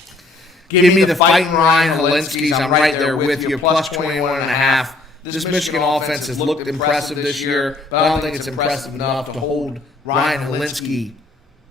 Give me the Fighting Ryan Helinskis. I'm right there with you, plus 21.5. This Michigan offense has looked impressive this year, but I don't think it's impressive enough to hold Ryan Helinski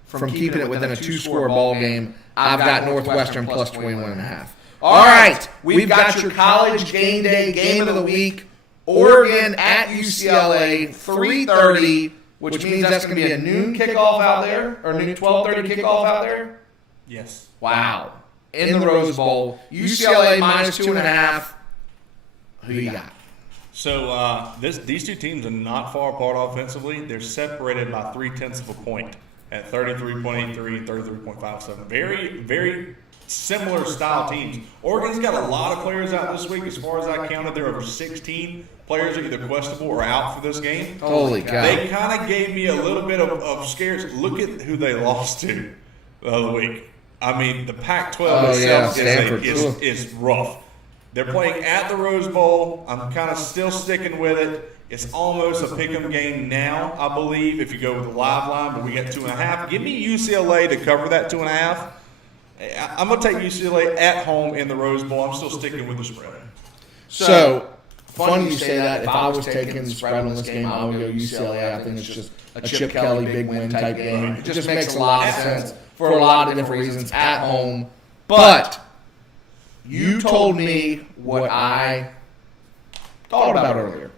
from keeping it within a 2-score ball game. I've got Northwestern plus 21.5. All right, we've got your college game day game of the week. Oregon at UCLA, 3:30, which means that's going to be a noon kickoff out there, or noon 12:30 kickoff out there. Yes. Wow. In the Rose Bowl, UCLA minus 2.5. Who you got? So these two teams are not far apart offensively. They're separated by 0.3 of a point at 33.83 and 33.57. Very, very similar style teams. Oregon's got a lot of players out this week. As far as I counted, there are over 16 players are either questionable or out for this game. Holy cow. They kind of gave me a little bit of scares. Look at who they lost to the other week. I mean, the Pac-12 itself is rough. They're playing at the Rose Bowl. I'm kind of still sticking with it. It's almost a pick-em game now, I believe, if you go with the live line, but we got 2.5. Give me UCLA to cover that 2.5. I'm going to take UCLA at home in the Rose Bowl. I'm still sticking with the spread. So, funny you say that. If I was taking the spread on this game, I would go UCLA. I think it's just a Chip Kelly big win type game. It just makes a lot of sense for a lot of different reasons at home. But you told me what I thought about earlier.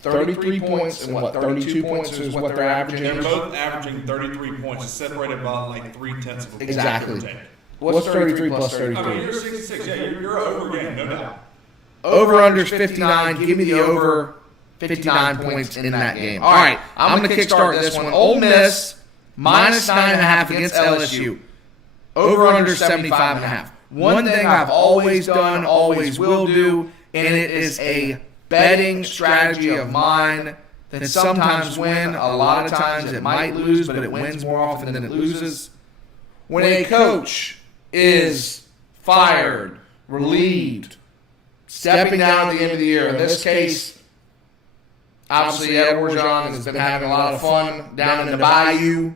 33 points and 32 points is what they're averaging. They're both averaging 33 points. It's separated by like 0.3 of a point. Exactly. What's 33 plus 33? I mean, you're 66. Yeah, you're over game, no doubt. Over-under's 59. Give me the over 59 points in that game. All right, I'm going to kickstart this one. Ole Miss, minus 9.5 against LSU. Over-under 75.5. One thing I've always done, always will do, and it is a betting strategy of mine that sometimes win. A lot of times it might lose, but it wins more often than it loses. When a coach is fired, relieved, stepping down at the end of the year, in this case, obviously Ed Orgeron has been having a lot of fun down in the bayou,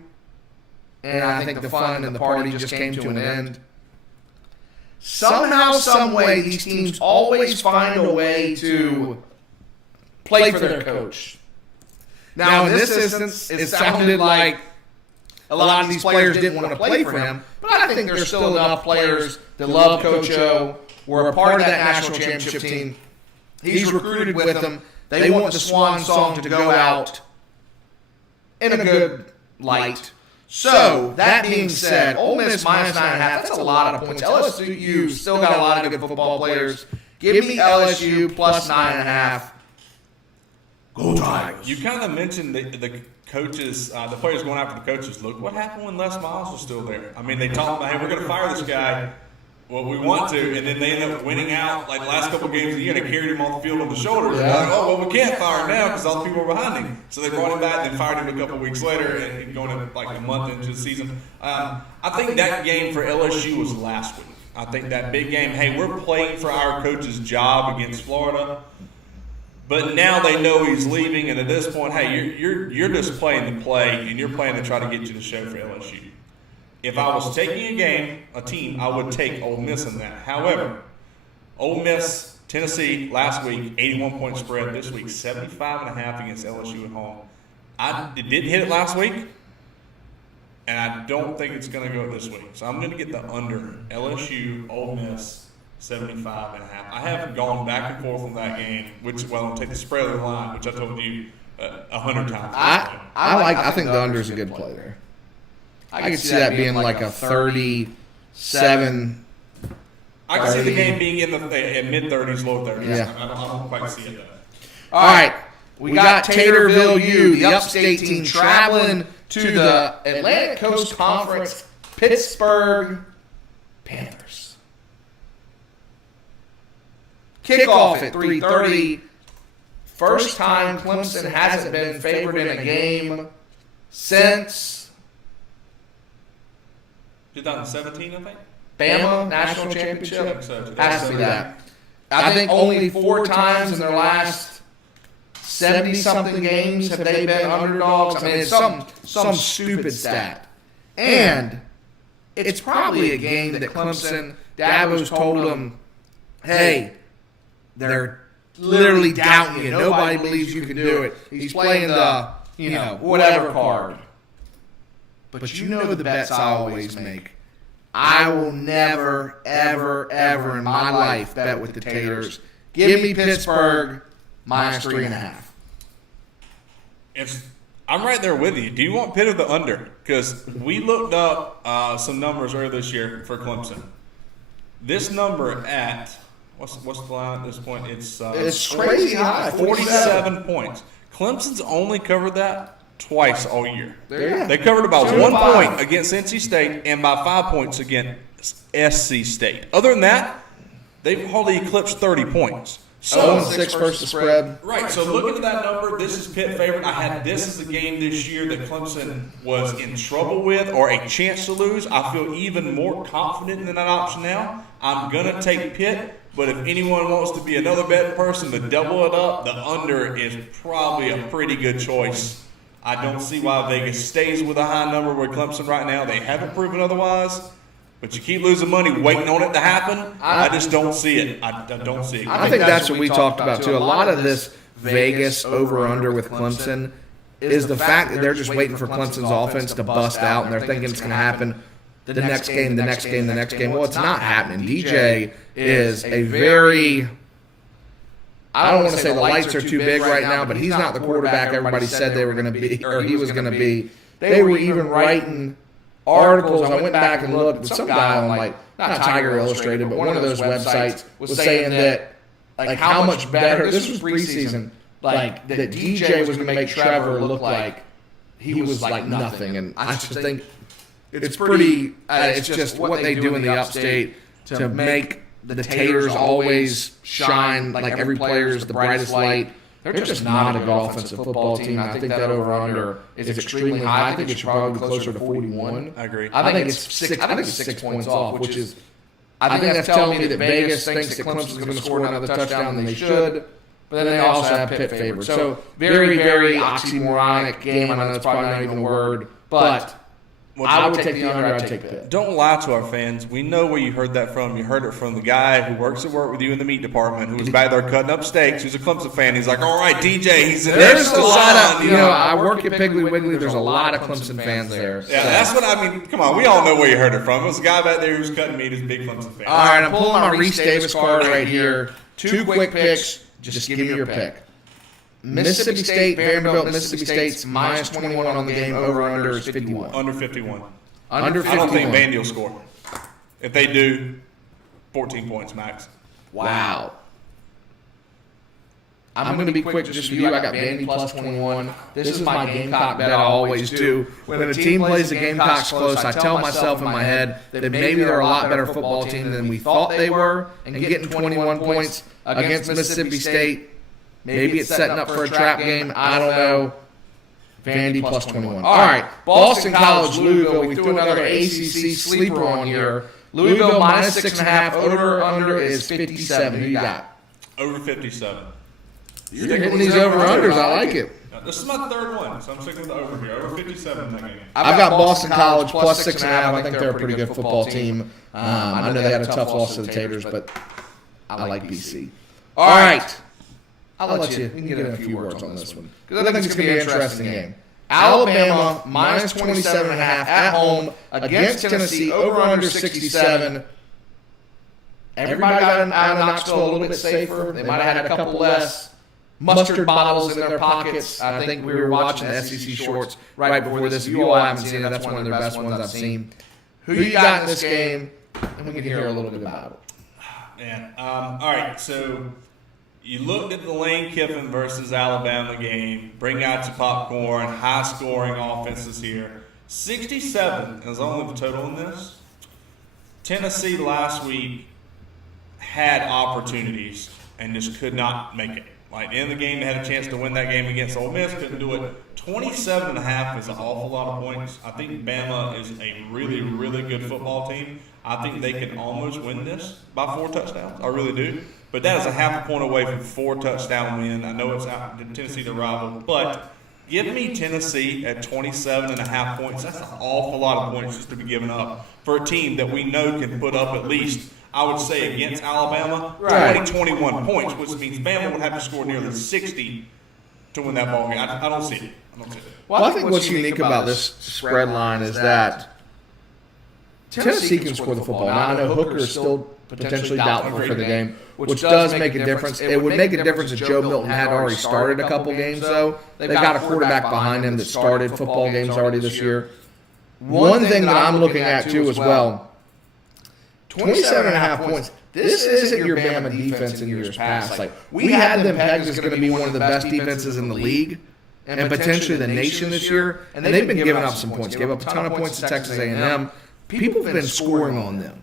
and I think the fun and the party just came to an end. Somehow, some way, these teams always find a way to play for their coach. Now, in this instance, it sounded like a lot of these players didn't want to play for him, but I think there's still enough players that love Coach O, were a part of that national championship team. He's recruited with them. They want the swan song to go out in a good light. So, that being said, Ole Miss minus 9.5, that's a lot of points. LSU still got a lot of good football players. Give me LSU plus 9.5. Go Tigers. You kind of mentioned the coaches, the players going after the coaches. Look what happened when Les Miles was still there. I mean, they talked about, hey, we're going to fire this guy. well, we want to, and then they end up winning out like the last couple games of the year. They carried him off the field on the shoulders. Yeah. Like, oh, well, we can't fire him now because all the people are behind him. So they brought him back and fired him a couple weeks later, and going in like a month into the season. I think that game for LSU was last week. I think that big game. Hey, we're playing for our coach's job against Florida, but now they know he's leaving, and at this point, hey, you're just playing to play, and you're playing to try to get you to show for LSU. If I was taking a team, I would take Ole Miss in that. However, Ole Miss, Tennessee, last week, 81-point spread. This week, 75.5 against LSU at home. It didn't hit it last week, and I don't think it's going to go this week. So I'm going to get the under. LSU, Ole Miss, 75.5. I have gone back and forth on that game, I'm going to take the spread of the line, which I told you 100 times. I think the under is a good play there. I can see that being like a 37. I can see the game being in the mid-30s, low 30s. Yeah. I don't quite see it. All right. We got Taterville U, the upstate team, traveling to the Atlantic Coast Conference, Pittsburgh Panthers. Kickoff at 3:30. First time Clemson hasn't been favored in a game since 2017, I think. Bama National Championship. So, Has to be that. I think only 4 times in their last 70-something games have they been underdogs. I mean, it's some stupid stat. And it's probably a game that Clemson, Dabo's told them, hey, they're literally doubting you. Nobody believes you can do it. He's playing the, whatever card. But you know the bets I always make. I will never, ever, ever in my life bet with the Taters. Give me Pittsburgh minus 3.5. I'm right there with you. Do you want Pitt or the under? Because we looked up some numbers earlier this year for Clemson. This number at what's the line at this point? It's crazy high, 47 points. Clemson's only covered that twice all year. They covered about 1 point against NC State and by 5 points against SC State. Other than that, they've hardly eclipsed 30 points. So 6 versus the spread. Right, so looking at that number, this is Pitt favorite. I had this as a game this year that Clemson was in trouble with or a chance to lose. I feel even more confident in that option now. I'm going to take Pitt, but if anyone wants to be another betting person to double it up, the under is probably a pretty good choice. I don't see why Vegas stays with a high number with Clemson right now. They haven't proven otherwise. But you keep losing money waiting on it to happen. I just don't see it. I don't see it. I think that's what we talked about, too. A lot of this Vegas over-under with Clemson is the fact that they're just waiting for Clemson's offense to bust out, and they're thinking it's going to happen the next game, the next game, the next game. Well, it's not happening. DJ is a very... I don't want to say the lights are too big right now, but he's not the quarterback everybody said they were going to be, or he was going to be. They were even writing articles. I went back and looked, and some guy on, not Tiger Illustrated, but one of those websites was saying that, how much better, this was preseason, that DJ was going to make Trevor look like he was like nothing. And I just think it's pretty, it's just what they do in the upstate to make the Taters always shine, like every player is the brightest light. They're just not a good offensive football team. I think that over-under is extremely high. I think it should probably be closer to 41. I agree. I think it's 6 points off, which is, I think that's telling me that Vegas thinks that Clemson's going to score another touchdown than they should, but then they also have Pitt favored. So very, very oxymoronic game. I know that's probably not even a word, but I would take the under. I'd take Pitt. Don't lie to our fans. We know where you heard that from. You heard it from the guy who works with you in the meat department, who was back there cutting up steaks, who's a Clemson fan. He's like, all right, DJ, he's in there's a lot of, I work at Piggly Wiggly. There's a lot of Clemson fans there. Yeah, that's what I mean. Come on, we all know where you heard it from. It was a guy back there who's cutting meat, who's a big Clemson fan. All right, I'm pulling my Reese Davis card right here. 2 quick picks. Just give me your pick. Mississippi State, Vanderbilt, Mississippi State's minus 21 on the game. Over-under is 51. Under 51. Under 51. I don't think Vandy will score. If they do, 14 points max. Wow. I'm going to be quick just with you. I got Vandy plus 21. This is my Gamecock bet I always do. When a team plays the Gamecocks close, I tell myself in my head that maybe they're a lot better football team than we thought they were, and getting 21 points against Mississippi State, maybe it's setting up for a trap game. I don't know. Vandy plus 21. All right, Boston College, Louisville. We threw another ACC sleeper on here. Louisville minus 6.5. Over under is 57. Who you got? Over 57. You're hitting these over-unders. I like it. Now, this is my third one, so I'm sticking with the over here. Over 57 in that game. I've got Boston College plus 6.5. I think they're a pretty good football team. I know they had a tough loss to the Taters, but I like BC. All right. I'll let you get in a few words on this one, because I think it's going to be an interesting game. Alabama minus 27.5 at home against Tennessee. Over-under 67. Everybody got out of Knoxville a little bit safer. They might have had a couple less mustard bottles in their pockets. I think we were watching the SEC shorts right before this. If you all haven't seen it, that's one of their best ones I've seen. Who you got in this game? And we can hear a little bit about it. Man, all right, so you looked at the Lane Kiffin versus Alabama game. Bring out your popcorn. High-scoring offenses here. 67 is only the total in this. Tennessee last week had opportunities and just could not make it. Like, in the game, they had a chance to win that game against Ole Miss, couldn't do it. 27.5 is an awful lot of points. I think Bama is a really, really good football team. I think they can almost win this by 4 touchdowns. I really do. But that is a half a point away from 4 touchdown win. I know it's out Tennessee the rival, but give me Tennessee at 27.5 points. That's an awful lot of points just to be given up for a team that we know can put up at least, I would say, against Alabama, 21 points, which means Bama would have to score nearly 60 to win that ball game. I don't see it. Well, I think what's unique about this spread line is that Tennessee can score the football. Now, I know Hooker is still potentially doubtful for the game, which does make a difference. It would make a difference if Joe Milton had already started a couple games, though. They've got a quarterback behind him that started football games already this year. One thing that I'm looking at, too, as well, 27.5 points. This isn't your Bama defense in years past. Like, we had them pegged as going to be one of the best defenses in the league and potentially the nation this year, and they've been giving up some points. Gave up a ton of points to Texas A&M. People have been scoring on them.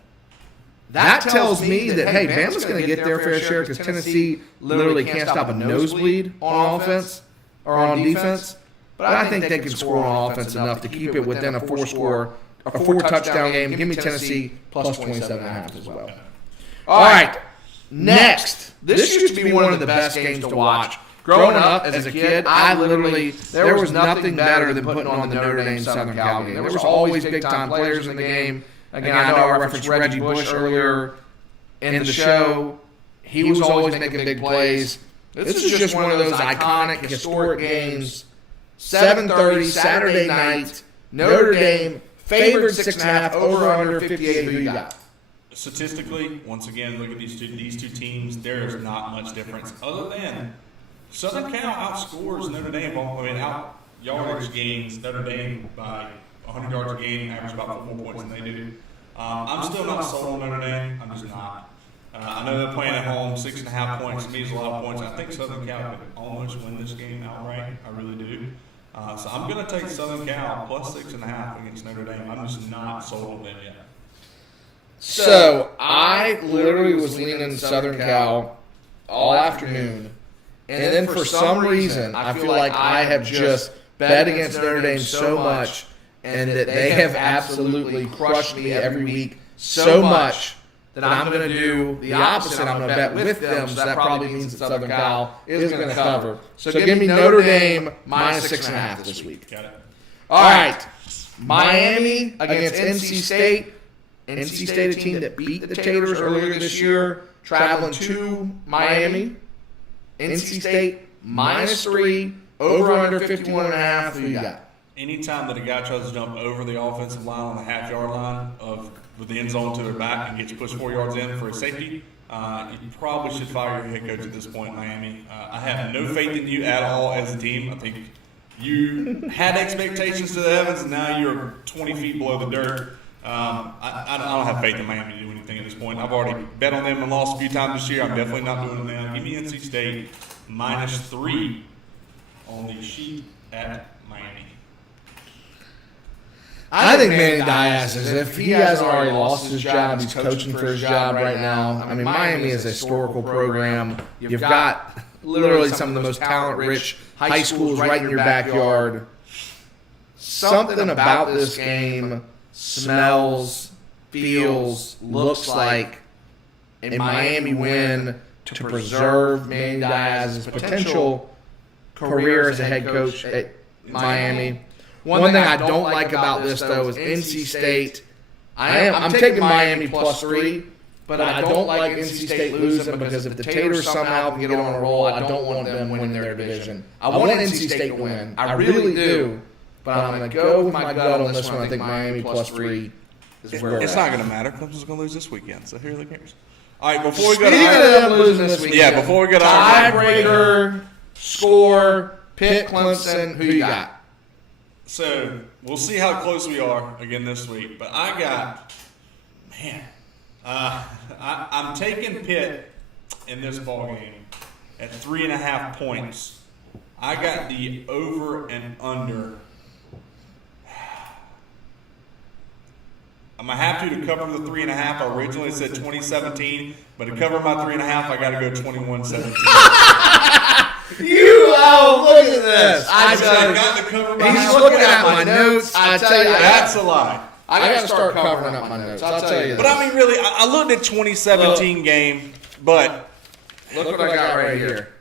That tells me that, hey, Bama's going to get their fair share because Tennessee literally can't stop a nosebleed on offense or on defense. But I think they can score on offense enough to keep it within a 4-touchdown game. Give me Tennessee plus 27.5 as well. All right, next. This used to be one of the best games to watch. Growing up as a kid, there was nothing better than putting on the Notre Dame Southern Cal game. There was always big-time players in the game. Again, I know I referenced Reggie Bush earlier in the show. He was always making big plays. This is just one of those iconic, historic games. 7:30 Saturday night. Notre Dame favored 6.5, over under 58. Who you got? Statistically, once again, look at these two teams. There is not much difference other than Southern Cal outscores Notre Dame. Out yardage gains Notre Dame by 100 yards a game, average about 4 more points than they do. I'm still not sold on Notre Dame. I'm just not. I know they're playing at home, 6.5 points. To me, is a lot of points. I think Southern Cal could almost win this game outright. I really do. So I'm going to take Southern Cal plus 6.5 against Notre Dame. I'm just not sold on them yet. So I literally was leaning Southern Cal all afternoon, and then for some reason I feel like I have just bet against Notre Dame so much, and that they have absolutely crushed me every week so much that I'm going to do the opposite. I'm going to bet with them, so that probably means that Southern Cal is going to cover. So give me Notre Dame minus 6.5 this week. Got it. All right, Miami against NC State. NC State, a team that beat the Taters earlier this year, traveling to Miami. NC State minus 3, over under 51.5. Who you got? Anytime that a guy tries to jump over the offensive line on the half-yard line with the end zone to their back and gets pushed 4 yards in for a safety, you probably should fire your head coach at this point, Miami. I have no faith in you at all as a team. I think you had expectations to the heavens, and now you're 20 feet below the dirt. I don't have faith in Miami to do anything at this point. I've already bet on them and lost a few times this year. I'm definitely not doing it now. Give me NC State -3 on the sheet at Miami. I think Manny Diaz is, if he hasn't already lost his job, he's coaching for his job right now. I mean, Miami is a historical program. You've got literally some of the most talent-rich high schools right in your backyard. Something about this game smells, feels, looks like a Miami win to preserve Manny Diaz's potential career as a head coach at Miami. One thing I don't like about this, though, is NC State. I'm taking Miami +3, but I don't like NC State losing because if the Taters somehow can get on a roll, I don't want them winning their division. I want NC State to win. I really do, but I'm going to go with my gut on this one. I think Miami +3 is where it's not going to matter. Clemson's going to lose this weekend, so who really cares? All right, before we go Speaking to of them losing this weekend, before we go to tiebreaker, score, Pitt, Clemson, who you got? So we'll see how close we are again this week. But I got, I'm taking Pitt in this ball game at 3.5 points. I got the over and under. I'm happy to cover the 3.5. I originally said 2017, but to cover my 3.5, I got to go 21-17. Look at this. I got to cover my He's looking at my notes. I tell you, that's a lie. I got to start covering up my notes. I'll tell you. But I mean, really, I looked at 2017 game, but look what I got right here.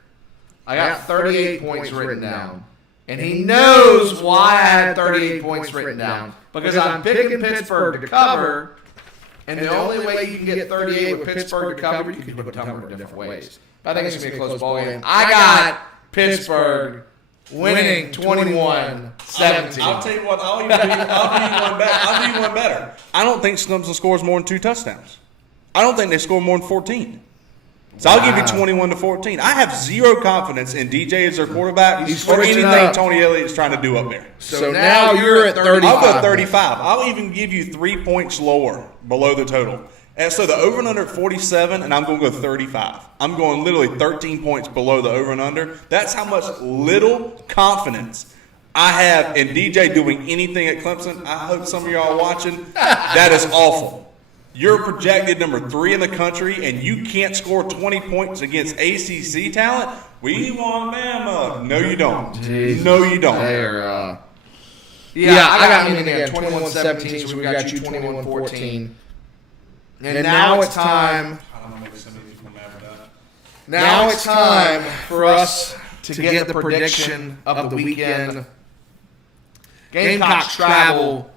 I got 38 points written down. And he knows why I had 38 points written down. Because I'm picking Pittsburgh to cover, and the only way you can get 38 with Pittsburgh to cover, you can do it a number of different ways. But I think it's going to be a close ball game. I got Pittsburgh winning 21-17. I'll tell you what, I'll do you one better. I don't think Clemson scores more than 2 touchdowns. I don't think they score more than 14. So I'll give you 21-14. I have zero confidence in DJ as their quarterback or anything Tony Elliott's trying to do up there. So now you're at 35. I'll go 35. I'll even give you 3 points lower below the total. And so the over and under at 47, and I'm going to go 35. I'm going literally 13 points below the over and under. That's how much little confidence I have in DJ doing anything at Clemson. I hope some of y'all are watching. That is awful. You're projected number 3 in the country, and you can't score 20 points against ACC talent? We want Bama. No, you don't. Jesus. No, you don't. I got him again, 21-17, so we got you 21-14. And now it's time. I don't make so many people mad with that. Now it's time for us to get the prediction of the weekend. Gamecocks travel,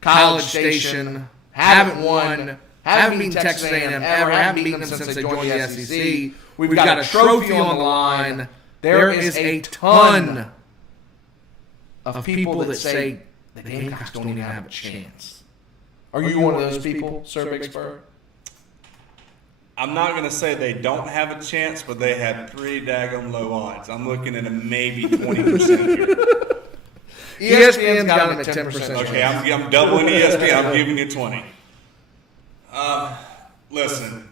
College Station. Haven't won, haven't beaten Texas A&M ever, haven't beaten them since they joined the SEC. We've got a trophy on the line. There is a ton of people that say the Gamecocks don't even have a chance. Are you one of those people, Sir Big Spur? I'm not going to say they don't have a chance, but they have pretty daggone low odds. I'm looking at a maybe 20% here. ESPN's got them at 10%. Okay, I'm doubling ESPN. I'm giving you 20. Listen,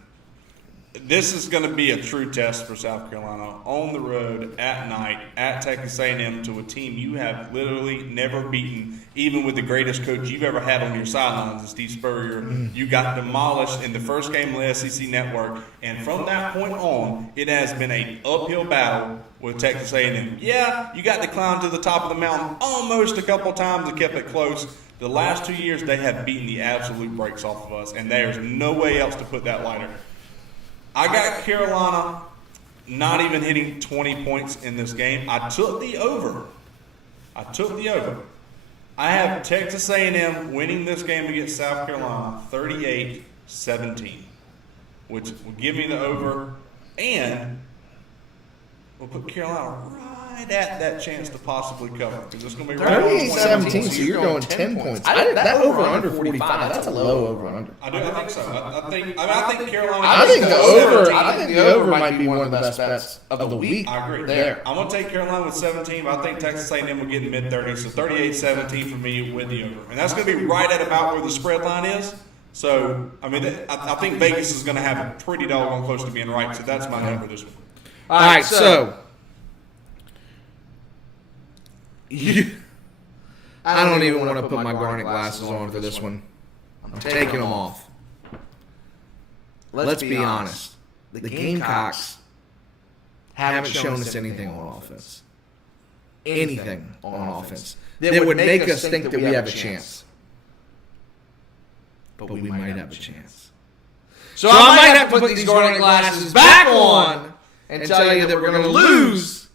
this is going to be a true test for South Carolina on the road at night at Texas A&M to a team you have literally never beaten, even with the greatest coach you've ever had on your sidelines, Steve Spurrier. You got demolished in the first game of the SEC Network, and from that point on, it has been an uphill battle with Texas A&M. Yeah, you got to climb to the top of the mountain almost a couple times and kept it close. The last 2 years, they have beaten the absolute brakes off of us, and there's no way else to put that lighter. I got Carolina not even hitting 20 points in this game. I took the over. I have Texas A&M winning this game against South Carolina 38-17, which will give me the over, and we'll put Carolina right at that chance to possibly cover, because it's going to be right 38-17, so you're going 10 points. That over under 45, that's a low over under. I think so. I think Carolina. I think the over might be one of the best bets of the week. I agree. There. I'm going to take Carolina with 17, but I think Texas A&M will get in mid-30s, so 38-17 for me with the over. And that's going to be right at about where the spread line is. So, I mean, I think Vegas is going to have it pretty doggone close to being right, so that's my number this week. All right, so I don't even want to put my garnet glasses on for this one. I'm taking them off. Let's be honest. The Gamecocks haven't shown us anything on offense. Anything on offense that would make us think that we have a chance. But we might have a chance. So I might have to put these garnet glasses back on and tell you that we're going to lose,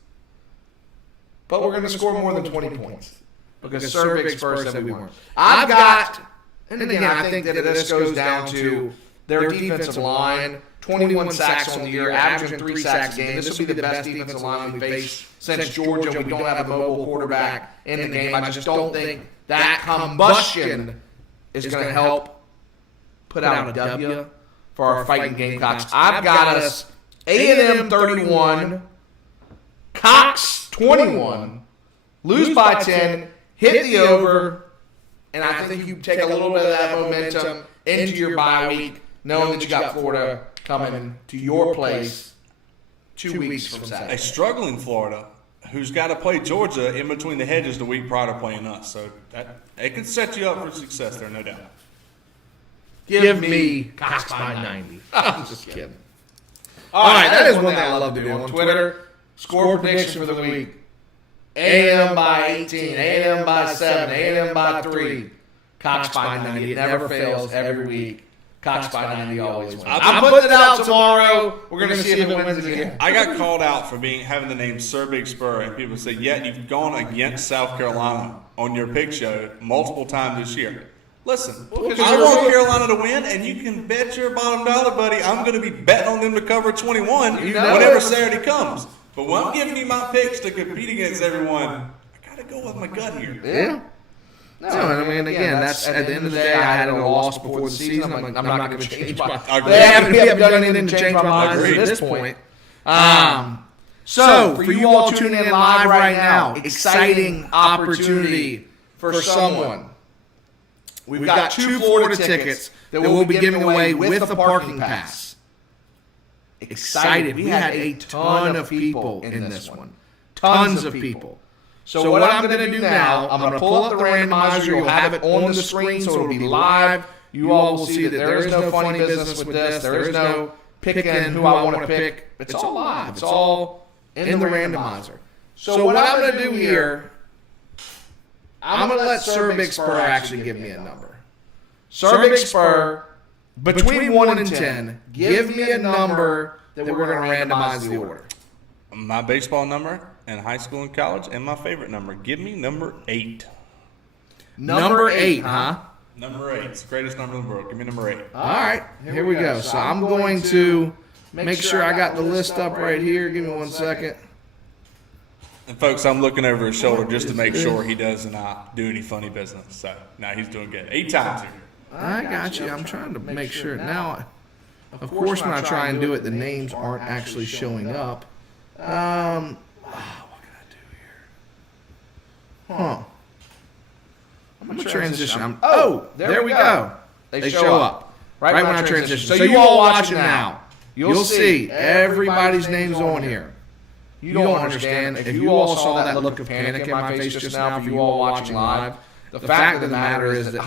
but we're going to score more than 20 points. Because Sir Big Spur said we weren't. I've got, and again, I think that this goes down to their defensive line. 21 sacks on the year, averaging 3 sacks a game. This will be the best defensive line we've faced since Georgia. We don't have a mobile quarterback in the game. I just don't think that combustion is going to help put out a W for our fighting Gamecocks. I've got us A&M 31, Cox 21, lose by 10, hit the over, and I think you take a little bit of that momentum into your bye week, knowing that you got Florida coming to your place 2 weeks from Saturday. A struggling Florida who's got to play Georgia in between the hedges the week prior to playing us. So it could set you up for success there, no doubt. Give me Cox by 90. I'm just kidding. All right, that is one thing I love to do on Twitter. Score prediction for the week. A&M by 18, A&M by 7, A&M by 3. Cox by 90. It never fails every week. Cox by 90 always wins. I'm putting it out tomorrow. We're going to see if it wins again. I got called out for having the name Sir Big Spur, and people say, yeah, you've gone against South Carolina on your pick show multiple times this year. Listen, I want Carolina to win, and you can bet your bottom dollar, buddy, I'm going to be betting on them to cover 21 whenever Saturday comes. But when I'm giving you my picks to compete against everyone, I got to go with my gut here. Yeah. No, I mean, again, that's at the end of the day, I had a loss before the season. I'm not going to change my mind. They haven't done anything to change my mind at this point. So, for you all tuning in live right now, exciting opportunity for someone. We've got 2 Florida tickets that we'll be giving away with the parking pass. Excited. We had a ton of people in this one. Tons of people. So what I'm going to do now, I'm going to pull up the randomizer. You'll have it on the screen, so it'll be live. You all will see that there is no funny business with this. There is no picking who I want to pick. It's all live. It's all in the randomizer. So what I'm going to do here, I'm going to let Sir Big Spur actually give me a number. Sir Big Spur, between 1 and 10, give me a number that we're going to randomize the order. My baseball number in high school and college, and my favorite number. Give me number 8. Number 8, huh? Number 8. It's the greatest number in the world. Give me number 8. All right, here we go. So I'm going to make sure I got the list up right here. Give me 1 second. And folks, I'm looking over his shoulder just to make sure he doesn't do any funny business. So, now he's doing good. 8 times here. I got you. I'm trying to make sure. Now, of course, when I try and do it, the names aren't actually showing up. What can I do here? Huh. I'm going to transition. There we go. They show up. Right when I transition. So you all watching now, you'll see everybody's names on here. You don't understand. If you all saw that look of panic in my face just now, for you all watching live, the fact of the matter is that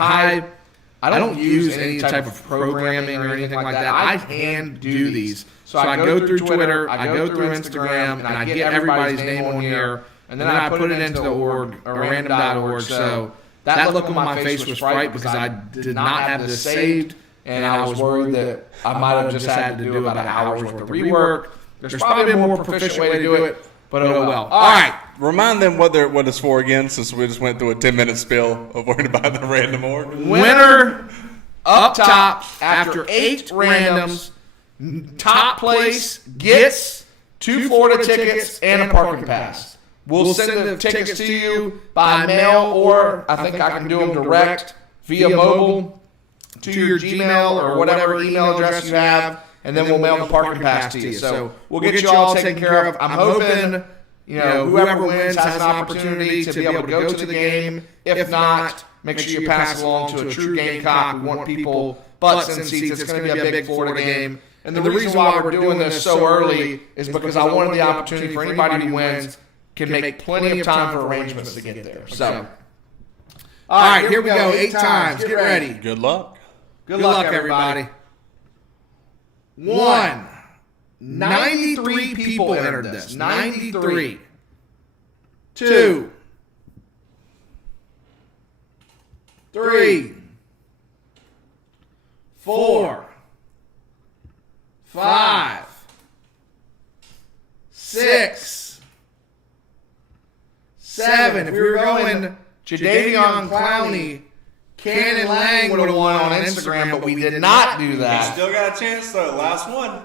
I don't use any type of programming or anything like that. I hand do these. So I go through Twitter, I go through Instagram, and I get everybody's name on here, and then I put it into the org, or random.org. So that look on my face was fright because I did not have this saved, and I was worried that I might have just had to do about an hour's worth of rework. There's probably a more proficient way to do it, but oh well. All right. Remind them what it's for again, since we just went through a 10-minute spill of worrying about the random org. Winner up top after 8 randoms. Top place gets 2 Florida tickets and a parking pass. We'll send the tickets to you by mail, or I think I can do them direct via mobile to your Gmail or whatever email address you have, and then we'll mail the parking pass to you. So we'll get you all taken care of. I'm hoping whoever wins has an opportunity to be able to go to the game. If not, make sure you pass along to a true Gamecock. We want people butts in seats. It's going to be a big Florida game. And the reason why we're doing this so early is because I wanted the opportunity for anybody who wins, can make plenty of time for arrangements to get there. So, all right, here we go. 8 times. Get ready. Good luck. Good luck, everybody. 1. 93 people entered this. 93. 2. 3. 4. 5. 6. 7. If we were going Jadeveon Clowney, Cannon Lang would have won on Instagram, but we did not do that. Still got a chance, though. Last one.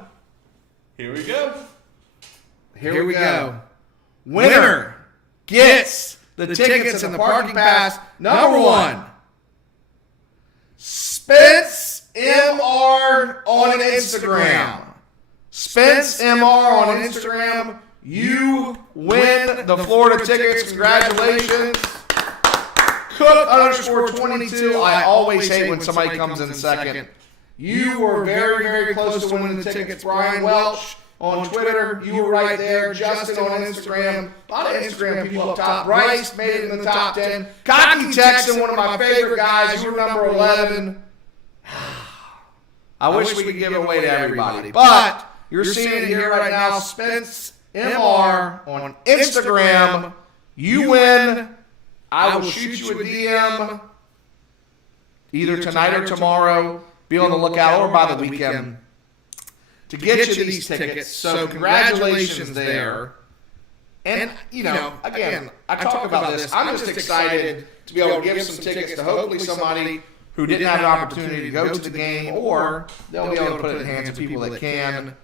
Here we go. Here we go. Winner gets the tickets and the parking pass. Number 1, Spence MR on Instagram. Spence MR on Instagram. You win the Florida tickets. Congratulations. Cook_22. I always hate when somebody comes in second. You were very, very close to winning the tickets. Brian Welch on Twitter. You were right there. Justin on Instagram. A lot of Instagram people up top. Bryce made it in the top 10. Cocky Texan, one of my favorite guys. You were number 11. I wish we could give it away to everybody. But you're seeing it here right now. Spence MR on Instagram. You win. I will shoot you a DM either tonight or tomorrow. Be on the lookout or by the weekend to get you these tickets. So congratulations there. And, again, I talk about this. I'm just excited to be able to give some tickets to hopefully somebody who didn't have an opportunity to go to the game, or they'll be able to put it in the hands of people that can.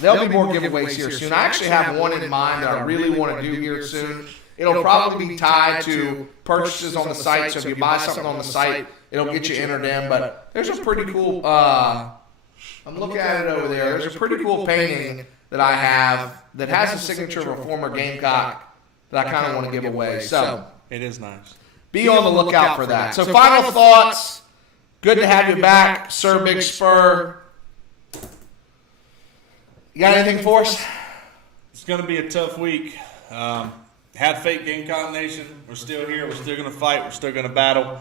There'll be more giveaways here soon. I actually have one in mind that I really want to do here soon. It'll probably be tied to purchases on the site. So if you buy something on the site, it'll get you entered in. But there's a pretty cool, I'm looking at it over there. There's a pretty cool painting that I have that has the signature of a former Gamecock that I kind of want to give away. So it is nice. Be on the lookout for that. So final thoughts. Good to have you back, Sir Big Spur. You got anything for us? It's going to be a tough week. Had faith, Gamecock Nation. We're still here. We're still going to fight. We're still going to battle.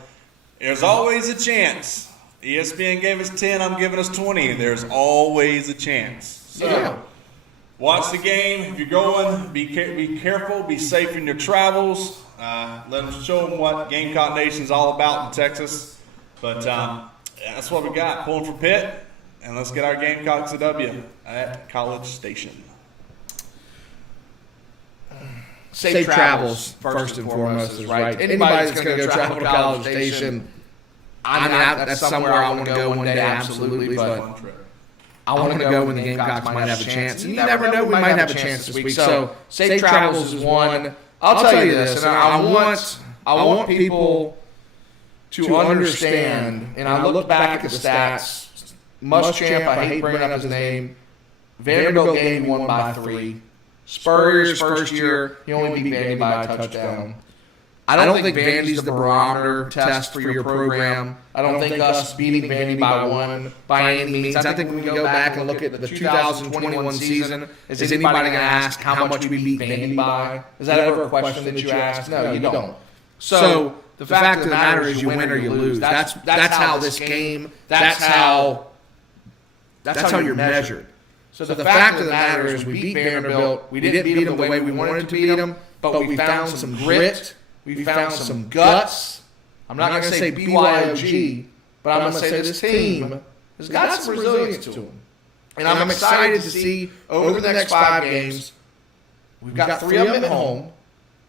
There's always a chance. ESPN gave us 10. I'm giving us 20. There's always a chance. So watch the game. If you're going, be careful. Be safe in your travels. Let them show them what Gamecock Nation's all about in Texas. But that's what we got. Pulling for Pitt. And let's get our Gamecocks a W at College Station. Safe travels, first and foremost, is right. Anybody that's going to go travel to College Station, I mean, that's somewhere I want to go one day, absolutely, but I want to go when the Gamecocks might have a chance. And you never know, we might have a chance this week. So, safe travels is one. I'll tell you this, and I want people to understand, and I look back at the stats. Muschamp, I hate bringing up his name. Vanderbilt game won by 3. Spurrier's first year, he only beat Vandy by a touchdown. I don't think Vandy's the barometer test for your program. I don't think us beating Vandy by 1 by any means. I think when we go back and look at the 2021 season, is anybody going to ask how much we beat Vandy by? Is that ever a question that you ask? No, you don't. So the fact of the matter is you win or you lose. That's how this game, that's how you're measured. So the fact of the matter is we beat Vanderbilt. We didn't beat them the way we wanted to beat them, but we found some grit. We found some guts. I'm not going to say BYOG, but I'm going to say this team has got some resilience to them. And I'm excited to see over the next 5 games, we've got 3 of them at home,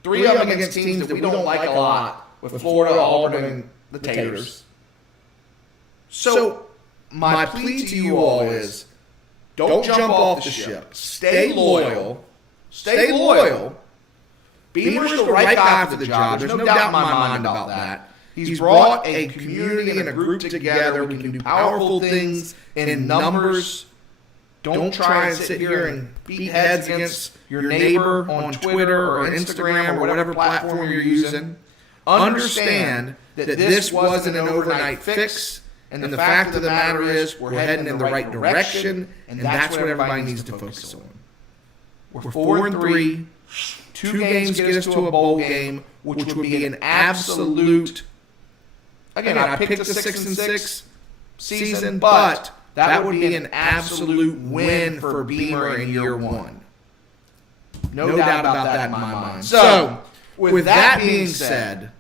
3 of them against teams that we don't like a lot, with Florida, Auburn, and the Taters. So my plea to you all is, don't jump off the ship. Stay loyal. Stay loyal. Beamer's the right guy for the job. There's no doubt in my mind about that. He's brought a community and a group together. We can do powerful things in numbers. Don't try and sit here and beat heads against your neighbor on Twitter or Instagram or whatever platform you're using. Understand that this wasn't an overnight fix. And the fact of the matter is we're heading in the right direction, and that's what everybody needs to focus on. We're 4-3. 2 games get us to a bowl game, which would be an absolute. Again, I picked a 6-6 season, but that would be an absolute win for Beamer in year 1. No doubt about that in my mind. So, with that being said,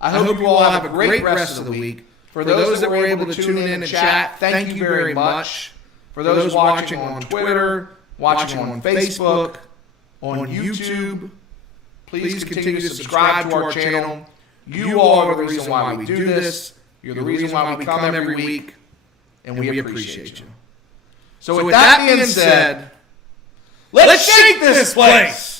I hope you all have a great rest of the week. For those that were able to tune in and chat, thank you very much. For those watching on Twitter, watching on Facebook, on YouTube, please continue to subscribe to our channel. You all are the reason why we do this. You're the reason why we come every week, and we appreciate you. So with that being said, let's shake this place!